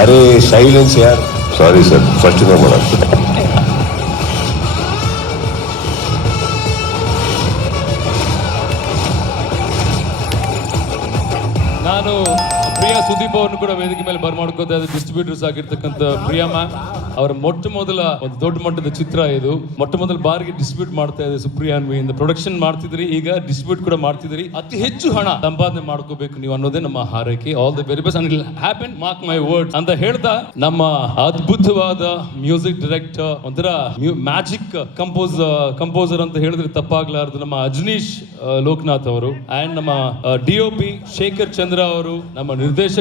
ಅರೆ ಸೈಲೆನ್ಸ್ ಯಾರ್ sorry sir first ಮಾಡೋಣ ನಾನು ಸುದೀಪ್ ಕೂಡ ವೇದಿಕೆ ಮೇಲೆ ಬರ್ಮಾಡ್ಕೋತಾ ಇದ್ದಾರೆ ಡಿಸ್ಟ್ರಿಬ್ಯೂಟರ್ಸ್ ಆಗಿರ್ತಕ್ಕಂಥ ಪ್ರಿಯಾ ಮ್ಯಾಮ್ ಅವರ ಮೊಟ್ಟ ಮೊದಲ ಒಂದು ದೊಡ್ಡ ಮಟ್ಟದ ಚಿತ್ರ ಇದು. ಮೊಟ್ಟ ಮೊದಲ ಬಾರಿಗೆ ಡಿಸ್ಟ್ರಿಬ್ಯೂಟ್ ಮಾಡ್ತಾ ಇದೆ ಸುಪ್ರಿಯಾ ಅನ್ವಿಯಿಂದ. ಪ್ರೊಡಕ್ಷನ್ ಮಾಡ್ತಿದ್ರಿ, ಈಗ ಡಿಸ್ಟ್ರಿಬ್ಯೂಟ್ ಕೂಡ ಮಾಡ್ತಿದ್ರಿ. ಅತಿ ಹೆಚ್ಚು ಹಣ ಸಂಪಾದನೆ ಮಾಡ್ಕೋಬೇಕು ನೀವು ಅನ್ನೋದೇ ನಮ್ಮ ಹಾರೈಕೆ. All the very best and happen mark my word ಅಂತ ಹೇಳ್ತಾ ನಮ್ಮ ಅದ್ಭುತವಾದ ಮ್ಯೂಸಿಕ್ ಡೈರೆಕ್ಟರ್ ಒಂಥರ ಮ್ಯಾಜಿಕ್ ಕಂಪೋಸ್ ಕಂಪೋಸರ್ ಅಂತ ಹೇಳಿದ್ರೆ ತಪ್ಪಾಗ್ಲಾರ್ದು ನಮ್ಮ ಅಜನೀಶ್ ಲೋಕನಾಥ್ ಅವರು. ಅಂಡ್ ನಮ್ಮ D O P Shekhar Chandra ಅವರು, ನಮ್ಮ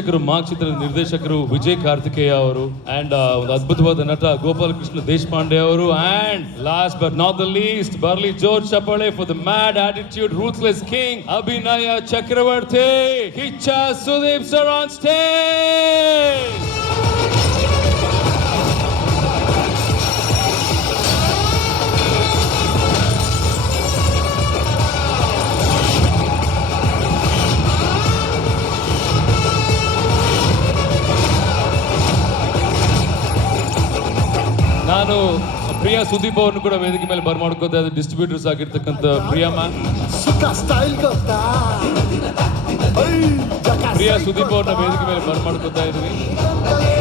ನಿರ್ದೇಶಕರು ಮಾಗ್ ಚಿತ್ರದ ನಿರ್ದೇಶಕರು ವಿಜಯ್ ಕಾರ್ತಿಕೇಯ ಅವರು ಅಂಡ್ ಒಂದು ಅದ್ಭುತವಾದ ನಟ ಗೋಪಾಲ ಕೃಷ್ಣ ದೇಶಪಾಂಡೆ ಅವರು and last but not the least ಬರ್ಲಿ ಜೋರ್ ಚಪಳೆ for the mad attitude ruthless king Abhinaya Chakravarthy, Kichcha Sudeep sir on stage ನಾನು ಪ್ರಿಯಾ ಸುದೀಪ್ ಅವ್ರನ್ನು ಕೂಡ ವೇದಿಕೆ ಮೇಲೆ ಬರ್ಮಾಡ್ಕೋತಾ ಇದ್ದೆ. ಡಿಸ್ಟ್ರಿಬ್ಯೂಟರ್ಸ್ ಆಗಿರ್ತಕ್ಕಂಥ ಪ್ರಿಯಾ ಮ್ಯಾಮ್ ಪ್ರಿಯಾ ಸುದೀಪ್ ಅವ್ರನ್ನ ವೇದಿಕೆ ಮೇಲೆ ಇದ್ವಿ. feet ರಾವಣ.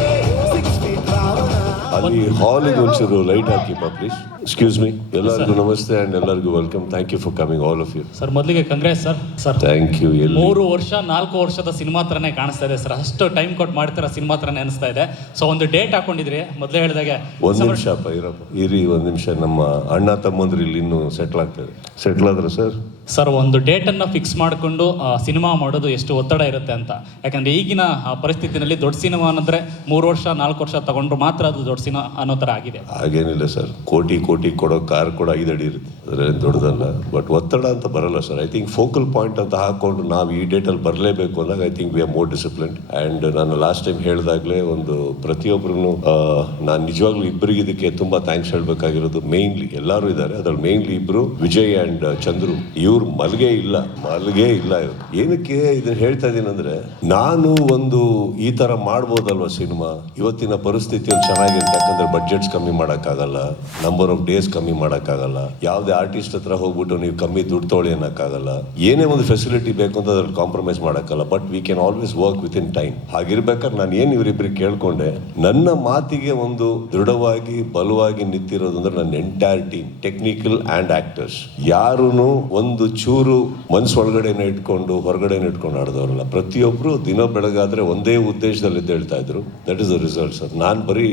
ಅಲ್ಲಿ ಹಾಲಿಗೆ ಒಂಚೂರು ಲೈಟ್ ಹಾಕಿ ಪ್ಲೀಸ್ ಎಕ್ಸ್ಕ್ಯೂಸ್ ಮೀ ಎಲ್ಲರಿಗೂ ನಮಸ್ತೆ ಅಂಡ್ ಎಲ್ಲರಿಗೂ welcome thank you for coming all of you sir ಮೊದಲಿಗೆ congrats sir sir thank you ಎಲ್ಲಿ ಮೂರು ವರ್ಷ ನಾಲ್ಕು ವರ್ಷದ ಸಿನಿಮಾ ಥರನೇ ಕಾಣಿಸ್ತಾ ಇದೆ ಸರ್ ಅಷ್ಟು ಟೈಮ್ ಕೊಟ್ಟು ಮಾಡ್ತಿರೋ ಸಿನಿಮಾ ಥರನೇ ಅನಿಸ್ತಾ ಇದೆ. ಸೊ ಒಂದು ಡೇಟ್ ಹಾಕೊಂಡಿದ್ರಿ ಮೊದಲೇ ಹೇಳಿದಾಗೆ. ಒಂದು ನಿಮಿಷ ಅಪ್ಪ ಇರಪ್ಪ. ಇರಿ ಒಂದು ನಿಮಿಷ. ನಮ್ಮ ಅಣ್ಣ ತಮ್ಮಂದ್ರೆ ಇಲ್ಲಿ ಇನ್ನೂ ಸೆಟ್ಲ್ ಆಗ್ತದೆ ಸೆಟ್ಲ್ ಆದ್ರೆ ಸರ್ ಸರ್, ಒಂದು ಡೇಟನ್ನು ಫಿಕ್ಸ್ ಮಾಡಿಕೊಂಡು ಸಿನಿಮಾ ಮಾಡೋದು ಎಷ್ಟು ಒತ್ತಡ ಇರುತ್ತೆ ಅಂತ. ಯಾಕಂದರೆ ಈಗಿನ ಪರಿಸ್ಥಿತಿನಲ್ಲಿ ದೊಡ್ಡ ಸಿನಿಮಾ ಅನ್ನಂದ್ರೆ ಮೂರು ವರ್ಷ, ನಾಲ್ಕು ವರ್ಷ ತಗೊಂಡ್ರು ಮಾತ್ರ ಅದು ದೊಡ್ಡ ಸಿನಿಮಾ ಅನ್ನೋ ಥರ ಆಗಿದೆ. ಹಾಗೇನಿಲ್ಲ ಸರ್. ಕೋಟಿ ಕೋಟಿ ಕೊಡೋ ಕಾರ್ ಕೂಡ ಐದು ಅಡಿ ಇರುತ್ತೆ. ಅದರಲ್ಲಿ ದೊಡ್ಡದಲ್ಲ. ಬಟ್ ಒತ್ತಡ ಅಂತ ಬರಲ್ಲ sir. I think focal point ಅಂತ ಹಾಕೊಂಡು ನಾವು ಈ ಡೇಟಲ್ಲಿ ಬರಲೇಬೇಕು ಅಂದಾಗ I think we are more discipline and ನಾನು ಲಾಸ್ಟ್ ಟೈಮ್ ಹೇಳಿದಾಗಲೇ ಒಂದು ಪ್ರತಿಯೊಬ್ಬರೂ ನಾನು ನಿಜವಾಗ್ಲೂ ಇಬ್ಬರಿಗೆ ಇದಕ್ಕೆ ತುಂಬ ಥ್ಯಾಂಕ್ಸ್ ಹೇಳಬೇಕಾಗಿರೋದು. ಮೇನ್ಲಿ ಎಲ್ಲರೂ ಇದ್ದಾರೆ. ಅದ್ರಲ್ಲಿ ಮೇನ್ಲಿ ಇಬ್ಬರು ವಿಜಯ್ ಆ್ಯಂಡ್ ಚಂದ್ರು. ಇವ್ರು ಮಲ್ಗೆ ಇಲ್ಲ ಮಲ್ಗೆ ಇಲ್ಲ ಇವ್ರು. ಏನಕ್ಕೆ ಇದನ್ನ ಹೇಳ್ತಾ ಇದ್ದೀನಂದ್ರೆ ನಾನು ಒಂದು ಈ ತರ ಮಾಡ್ಬೋದಲ್ವಾ ಸಿನಿಮಾ? ಇವತ್ತಿನ ಪರಿಸ್ಥಿತಿಯಲ್ಲಿ ಚೆನ್ನಾಗಿರುತ್ತೆ, ಯಾಕಂದ್ರೆ ಬಡ್ಜೆಟ್ಸ್ ಕಮ್ಮಿ ಮಾಡೋಕ್ಕಾಗಲ್ಲ ನಂಬರ್ ಆಫ್ ಡೇಸ್ ಕಮ್ಮಿ ಮಾಡೋಕ್ಕಾಗಲ್ಲ, ಯಾವುದೇ ಆರ್ಟಿಸ್ಟ್ ಹತ್ರ ಹೋಗ್ಬಿಟ್ಟು ನೀವು ಕಮ್ಮಿ ದುಡ್ಡು ತೊಗೊಳ್ಳಿ ಅನ್ನೋಕ್ಕಾಗಲ್ಲ. ಏನೇ ಒಂದು ಫೆಸಿಲಿಟಿ ಬೇಕು ಅಂತ ಅದ್ರಲ್ಲಿ compromise ಮಾಡೋಕ್ಕಲ್ಲ but we can always work with in time ಹಾಗಿರ್ಬೇಕಾದ್ರೆ ನಾನು ಏನು ಇವರಿಬ್ಬರಿಗೆ ಕೇಳ್ಕೊಂಡೆ, ನನ್ನ ಮಾತಿಗೆ ಒಂದು ದೃಢವಾಗಿ, ಬಲವಾಗಿ ನಿಂತಿರೋದಂದ್ರೆ ನನ್ನ entire team technical and actors ಯಾರೂ ಒಂದು ಚೂರು ಮನಸ್ಸು ಒಳಗಡೆನೇ ಇಟ್ಕೊಂಡು ಹೊರಗಡೆ ಇಟ್ಕೊಂಡು ಆಡಿದವರಲ್ಲ. ಪ್ರತಿಯೊಬ್ಬರು ದಿನ ಬೆಳಗಾದ್ರೆ ಒಂದೇ ಉದ್ದೇಶದಲ್ಲಿ ಎದ್ದೇಳ್ತಾ ಇದ್ರು. That is the result sir ನಾನು ಬರೀ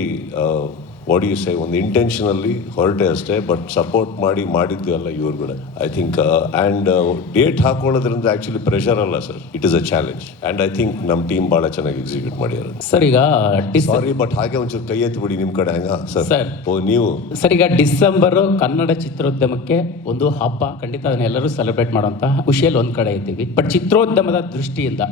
ವಾಟ್ ಯು ಸೇ ಒಂದು ಇಂಟೆನ್ಷನಲ್ಲಿ ಹೊರಟೆ ಅಷ್ಟೇ ಬಟ್ ಸಪೋರ್ಟ್ ಮಾಡಿ ಮಾಡಿದ್ದು ಅಲ್ಲ ಇವ್ರುಗಳೇ ಐ ಥಿಂಕ್ ಆ್ಯಂಡ್ ಡೇಟ್ ಹಾಕೊಳ್ಳೋದ್ರಿಂದ ಆ್ಯಕ್ಚುಲಿ ಪ್ರೆಷರ್ ಅಲ್ಲ sir it is a challenge and I think ನಮ್ಮ ಟೀಮ್ ಭಾಳ ಚೆನ್ನಾಗಿ ಎಕ್ಸಿಕ್ಯೂಟ್ ಮಾಡಿದ್ದಾರೆ ಸರ್ ಈಗ ಸಾರಿ ಬಟ್ ಹಾಗೆ ಒಂಚೂರು ಕೈ ಎತ್ತಿ ಬಿಡಿ ನಿಮ್ಮ ಕಡೆ ಹಂಗ ಸರ್ ಸರ್ ಓ ನೀವು. ಸರ್ ಈಗ ಡಿಸೆಂಬರ್ ಕನ್ನಡ ಚಿತ್ರೋದ್ಯಮಕ್ಕೆ ಒಂದು ಹಬ್ಬ ಖಂಡಿತ ಅದನ್ನೆಲ್ಲರೂ ಸೆಲೆಬ್ರೇಟ್ ಮಾಡುವಂತ ಖುಷಿಯಲ್ಲಿ ಒಂದ್ ಕಡೆ ಇದ್ದೀವಿ. ಬಟ್ ಚಿತ್ರೋದ್ಯಮದ ದೃಷ್ಟಿಯಿಂದ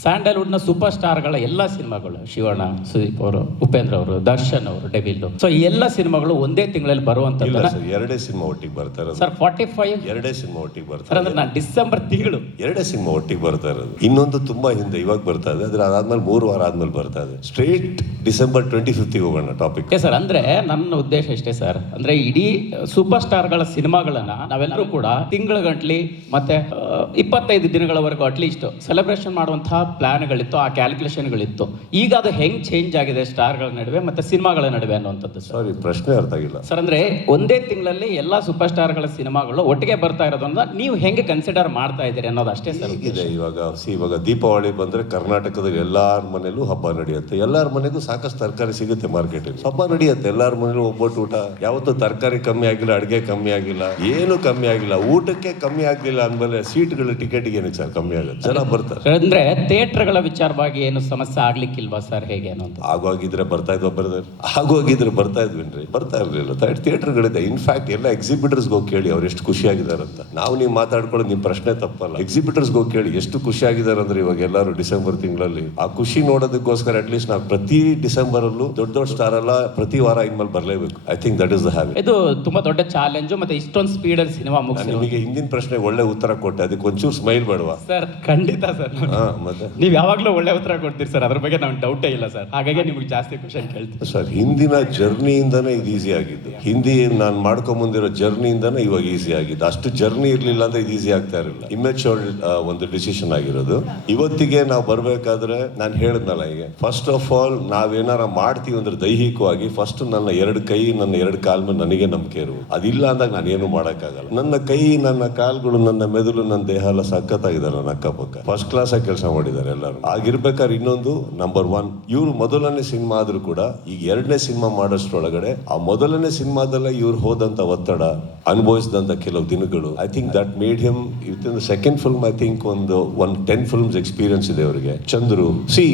ಸ್ಯಾಂಡಲ್ವುಡ್ನ ನ ಸೂಪರ್ ಸ್ಟಾರ್ಗಳ ಎಲ್ಲಾ ಸಿನಿಮಾಗಳು ಶಿವಣ್ಣ ಸುದೀಪ್ ಅವರು ಉಪೇಂದ್ರ ಅವರು ದರ್ಶನ್ ಅವರು ಡೆವಿಲ್ ಸೊ ಈ ಎಲ್ಲ ಸಿನಿಮಾಗಳು ಒಂದೇ ತಿಂಗಳಲ್ಲಿ ಇಲ್ಲ ಬರುವಂತದ್ದು ಸರ್ ಎರಡೇ ಸಿನಿಮಾ ಒಟ್ಟಿಗೆ ಬರ್ತಾರೆ ಇರೋದು. ಸರ್ ಫಾರ್ಟಿ ಫೈವ್ ಎರಡೇ ಸಿನಿಮಾ ಒಟ್ಟಿಗೆ ಬರ್ತಾರೆ ಸರ್ ಅಂದ್ರೆ ನಾನು ಡಿಸೆಂಬರ್ ತಿಂಗಳು. ಎರಡೇ ಸಿನಿಮಾ ಒಟ್ಟಿಗೆ ಬರ್ತಾ ಇರೋದು. ಇನ್ನೊಂದು ತುಂಬಾ ಹಿಂದೆ ಇವಾಗ ಬರ್ತಾ ಇದೆ. ಅದ್ರ ಅದಾದ್ಮೇಲೆ ಮೂರು ವಾರ ಆದ್ಮೇಲೆ ಬರ್ತಾ ಇದೆ. ಸ್ಟ್ರೇಟ್ ಡಿಸೆಂಬರ್ ಟ್ವೆಂಟಿ ಫಿಫ್ತಿಗೆ ಹೋಗೋಣ ಟಾಪಿಕ್ ಓಕೆ ಸರ್ ಅಂದ್ರೆ ನನ್ನ ಉದ್ದೇಶ ಇಷ್ಟೇ ಸರ್ ಅಂದ್ರೆ ಇಡೀ ಸೂಪರ್ ಸ್ಟಾರ್ಗಳ ಸಿನಿಮಾಗಳನ್ನ ನಾವೆಲ್ಲರೂ ಕೂಡ ತಿಂಗಳ ಗಂಟ್ಲಿ ಮತ್ತೆ ಆ, ಇಪ್ಪತ್ತೈದು ದಿನಗಳವರೆಗೂ ಅಟ್ಲೀಸ್ಟ್ ಸೆಲೆಬ್ರೇಷನ್ ಮಾಡುವಂತಹ ಪ್ಲಾನ್ಗಳಿತ್ತು ಆ ಕ್ಯಾಲ್ಕುಲೇಷನ್ಗಳಿತ್ತು ಈಗ ಅದು ಹೆಂಗ್ ಚೇಂಜ್ ಆಗಿದೆ ಸ್ಟಾರ್ಗಳ ನಡುವೆ ಮತ್ತೆ ಸಿನಿಮಾಗಳ ನಡುವೆ ಅನ್ನುವಂಥದ್ದು ಸರ್. ಪ್ರಶ್ನೆ ಅರ್ಥ ಆಗಿಲ್ಲ. ಸರ್ ಅಂದ್ರೆ ಒಂದೇ ತಿಂಗಳಲ್ಲಿ ಎಲ್ಲ ಸೂಪರ್ ಸ್ಟಾರ್ಗಳ ಸಿನಿಮಾಗಳು ಒಟ್ಟಿಗೆ ಬರ್ತಾ ಇರೋದನ್ನ ನೀವು ಹೆಂಗೆ ಕನ್ಸಿಡರ್ ಮಾಡ್ತಾ ಇದ್ದೀರಿ ಅನ್ನೋದು ಅಷ್ಟೇ ಸರ್ ಇದೆ ಇವಾಗ ಸಿ ಇವಾಗ ದೀಪಾವಳಿ ಬಂದ್ರೆ ಕರ್ನಾಟಕದಲ್ಲಿ ಎಲ್ಲಾರ ಮನೇಲೂ ಹಬ್ಬ ನಡೆಯುತ್ತೆ. ಎಲ್ಲಾರ ಮನೆಗೂ ಸಾಕಷ್ಟು ತರಕಾರಿ ಸಿಗುತ್ತೆ ಮಾರ್ಕೆಟ್ ಹಬ್ಬ ನಡೆಯುತ್ತೆ ಎಲ್ಲಾರ ಮನೆಯಲ್ಲೂ ಒಬ್ಬಟ್ಟು ಊಟ. ಯಾವತ್ತೂ ತರಕಾರಿ ಕಮ್ಮಿ ಆಗಿಲ್ಲ ಅಡಿಗೆ ಕಮ್ಮಿ ಆಗಿಲ್ಲ ಏನು ಕಮ್ಮಿ ಆಗಿಲ್ಲ. ಊಟಕ್ಕೆ ಕಮ್ಮಿ ಆಗ್ಲಿಲ್ಲ ಅಂದ್ಮೇಲೆ ಸೀಟ್ಗಳು ಟಿಕೆಟ್ಗೆ ಏನಕ್ಕೆ ಸರ್ ಕಮ್ಮಿ ಆಗುತ್ತೆ? ಜನ ಬರ್ತಾರೆ. ಅಂದ್ರೆ ಥಿಯೇಟರ್ಗಳ ವಿಚಾರವಾಗಿ ಏನು ಸಮಸ್ಯೆ ಆಗ್ಲಿಕ್ಕಿಲ್ವಾ ಸರ್? ಹೇಗೆ ಅನ್ನೋದು? ಆಗೋಗಿದ್ರೆ ಬರ್ತಾ ಇದ್ವಾ ಬರ್ತಾರೆ ಆಗೋಗಿದ್ರೆ ಇದ್ರೆ ಬರ್ತಾ ಇದ್ವೇನ್ರಿ. ಬರ್ತಾ ಇರ್ಲಿಲ್ಲ. ಥಿಯೇಟರ್ಗಳಿದೆ ಇನ್ಫ್ಯಾಕ್ಟ್ ಎಲ್ಲ ಎಕ್ಸಿಬಿಟರ್ಸ್ಗೆ ಹೋಗಿ ಕೇಳಿ ಅವ್ರು ಎಷ್ಟು ಖುಷಿಯಾಗಿದ್ದಾರೆ ಅಂತ ನಾವು ನೀವು ಮಾತಾಡ್ಕೊಳ್ಳೋದು ನಿಮ್ಮ ಪ್ರಶ್ನೆ ತಪ್ಪಲ್ಲ. ಎಕ್ಸಿಬಿಟರ್ಸ್ಗೆ ಹೋಗಿ ಕೇಳಿ ಎಷ್ಟು ಖುಷಿಯಾಗಿದ್ದಾರೆ ಅಂದ್ರೆ ಇವಾಗ ಎಲ್ಲರೂ ಡಿಸೆಂಬರ್ ತಿಂಗಳಲ್ಲಿ. ಆ ಖುಷಿ ನೋಡೋದಕ್ಕೋಸ್ಕರ ಅಟ್ಲೀಸ್ಟ್ ನಾವು ಪ್ರತಿ ಡಿಸೆಂಬರ್ ಅಲ್ಲೂ ದೊಡ್ಡ ದೊಡ್ಡ ಸ್ಟಾರ್ ಎಲ್ಲ ಪ್ರತಿ ವಾರ ಇನ್ಮೇಲೆ ಬರಲೇಬೇಕು. I think that is the habit ಇದು ತುಂಬಾ ದೊಡ್ಡ ಚಾಲೆಂಜು ಮತ್ತೆ ಇಷ್ಟೊಂದು ಸ್ಪೀಡ್ ಅಲ್ಲಿ ಸಿನಿಮಾ ಮುಗಿಸಿ ನಿಮಗೆ ಹಿಂದಿನ ಪ್ರಶ್ನೆ ಒಳ್ಳೆ ಉತ್ತರ ಕೊಟ್ಟೆ. ಅದಕ್ಕೆ ಒಂಚೂರು ಸ್ಮೈಲ್ ಬೇಡವಾ? ಸರ್ ಖಂಡಿತ ಸರ್. ಮತ್ತೆ? ನೀವು ಯಾವಾಗಲೂ ಒಳ್ಳೆ ಉತ್ತರ ಕೊಡ್ತೀರಿ ಸರ್. ಅದ್ರ ಬಗ್ಗೆ ನಾವು ಡೌಟೇ ಇಲ್ಲ ಸರ್. ಹಾಗಾಗಿ ನಿಮಗೆ ಜಾಸ್ತಿ ಕ್ವಶನ್ ಕೇಳ್ತೀವಿ ಸರ್ ಹಿಂದಿನ ಜರ್ನಿಯಿಂದನೇ ಇದು ಈಸಿ ಆಗಿದ್ದು. ಹಿಂದಿ ನಾನು ಮಾಡ್ಕೊಂಬಂದಿರೋ ಜರ್ನಿಯಿಂದನೇ ಇವಾಗ ಈಸಿ ಆಗಿದ್ದು. ಅಷ್ಟು ಜರ್ನಿ ಇರಲಿಲ್ಲ ಅಂದ್ರೆ ಇದು ಈಸಿ ಆಗ್ತಾ ಇರಲಿಲ್ಲ. ಇಮ್ಮೆಚೂರ್ ಒಂದು ಡಿಸಿಷನ್ ಆಗಿರೋದು. ಇವತ್ತಿಗೆ ನಾವು ಬರಬೇಕಾದ್ರೆ ನಾನು ಹೇಳಿದ್ನಲ್ಲ ಈಗ ಫಸ್ಟ್ ಆಫ್ ಆಲ್ ನಾವೇನಾರ ಮಾಡ್ತೀವಿ ಅಂದ್ರೆ ದೈಹಿಕವಾಗಿ ಫಸ್ಟ್ ನನ್ನ ಎರಡು ಕೈ, ನನ್ನ ಎರಡು ಕಾಲ್ ಮೇಲೆ ನನಗೆ ನಂಬಿಕೆ ಇರುವುದು. ಅದಿಲ್ಲ ಅಂದಾಗ ನಾನು ಏನು ಮಾಡೋಕ್ಕಾಗಲ್ಲ. ನನ್ನ ಕೈ, ನನ್ನ ಕಾಲ್ಗಳು, ನನ್ನ ಮೆದುಳು, ನನ್ನ ದೇಹ ಎಲ್ಲ ಸಖತ್ತಾಗಿದೆ ನನ್ನ ಅಕ್ಕಪಕ್ಕ. ಫಸ್ಟ್ ಕ್ಲಾಸ್ ಆಗಿ ಕೆಲಸ ಮಾಡಿದ್ದಾರೆ ಎಲ್ಲರೂ. ಆಗಿರ್ಬೇಕಾದ್ರೆ ಇನ್ನೊಂದು ನಂಬರ್ ಒನ್ ಇವ್ರು ಮೊದಲನೇ ಸಿನಿಮಾ ಆದ್ರೂ ಕೂಡ ಈಗ ಎರಡನೇ ಸಿನಿಮಾ ಮಾಡೋಷ್ಟ್ರೊಳಗಡೆ ಆ ಮೊದಲನೇ ಸಿನಿಮಾದಲ್ಲ ಇವ್ರು ಹೋದಂತ ಒತ್ತಡ ಅನುಭವಿಸಿದಂತ ಕೆಲವು ದಿನಗಳು. I think that made him with second film I think ಒಂದು ಒನ್ ಟೆನ್ ಫಿಲ್ಮ್ಸ್ ಎಕ್ಸ್ಪೀರಿಯನ್ಸ್ ಇದೆ ಅವರಿಗೆ. Chandru see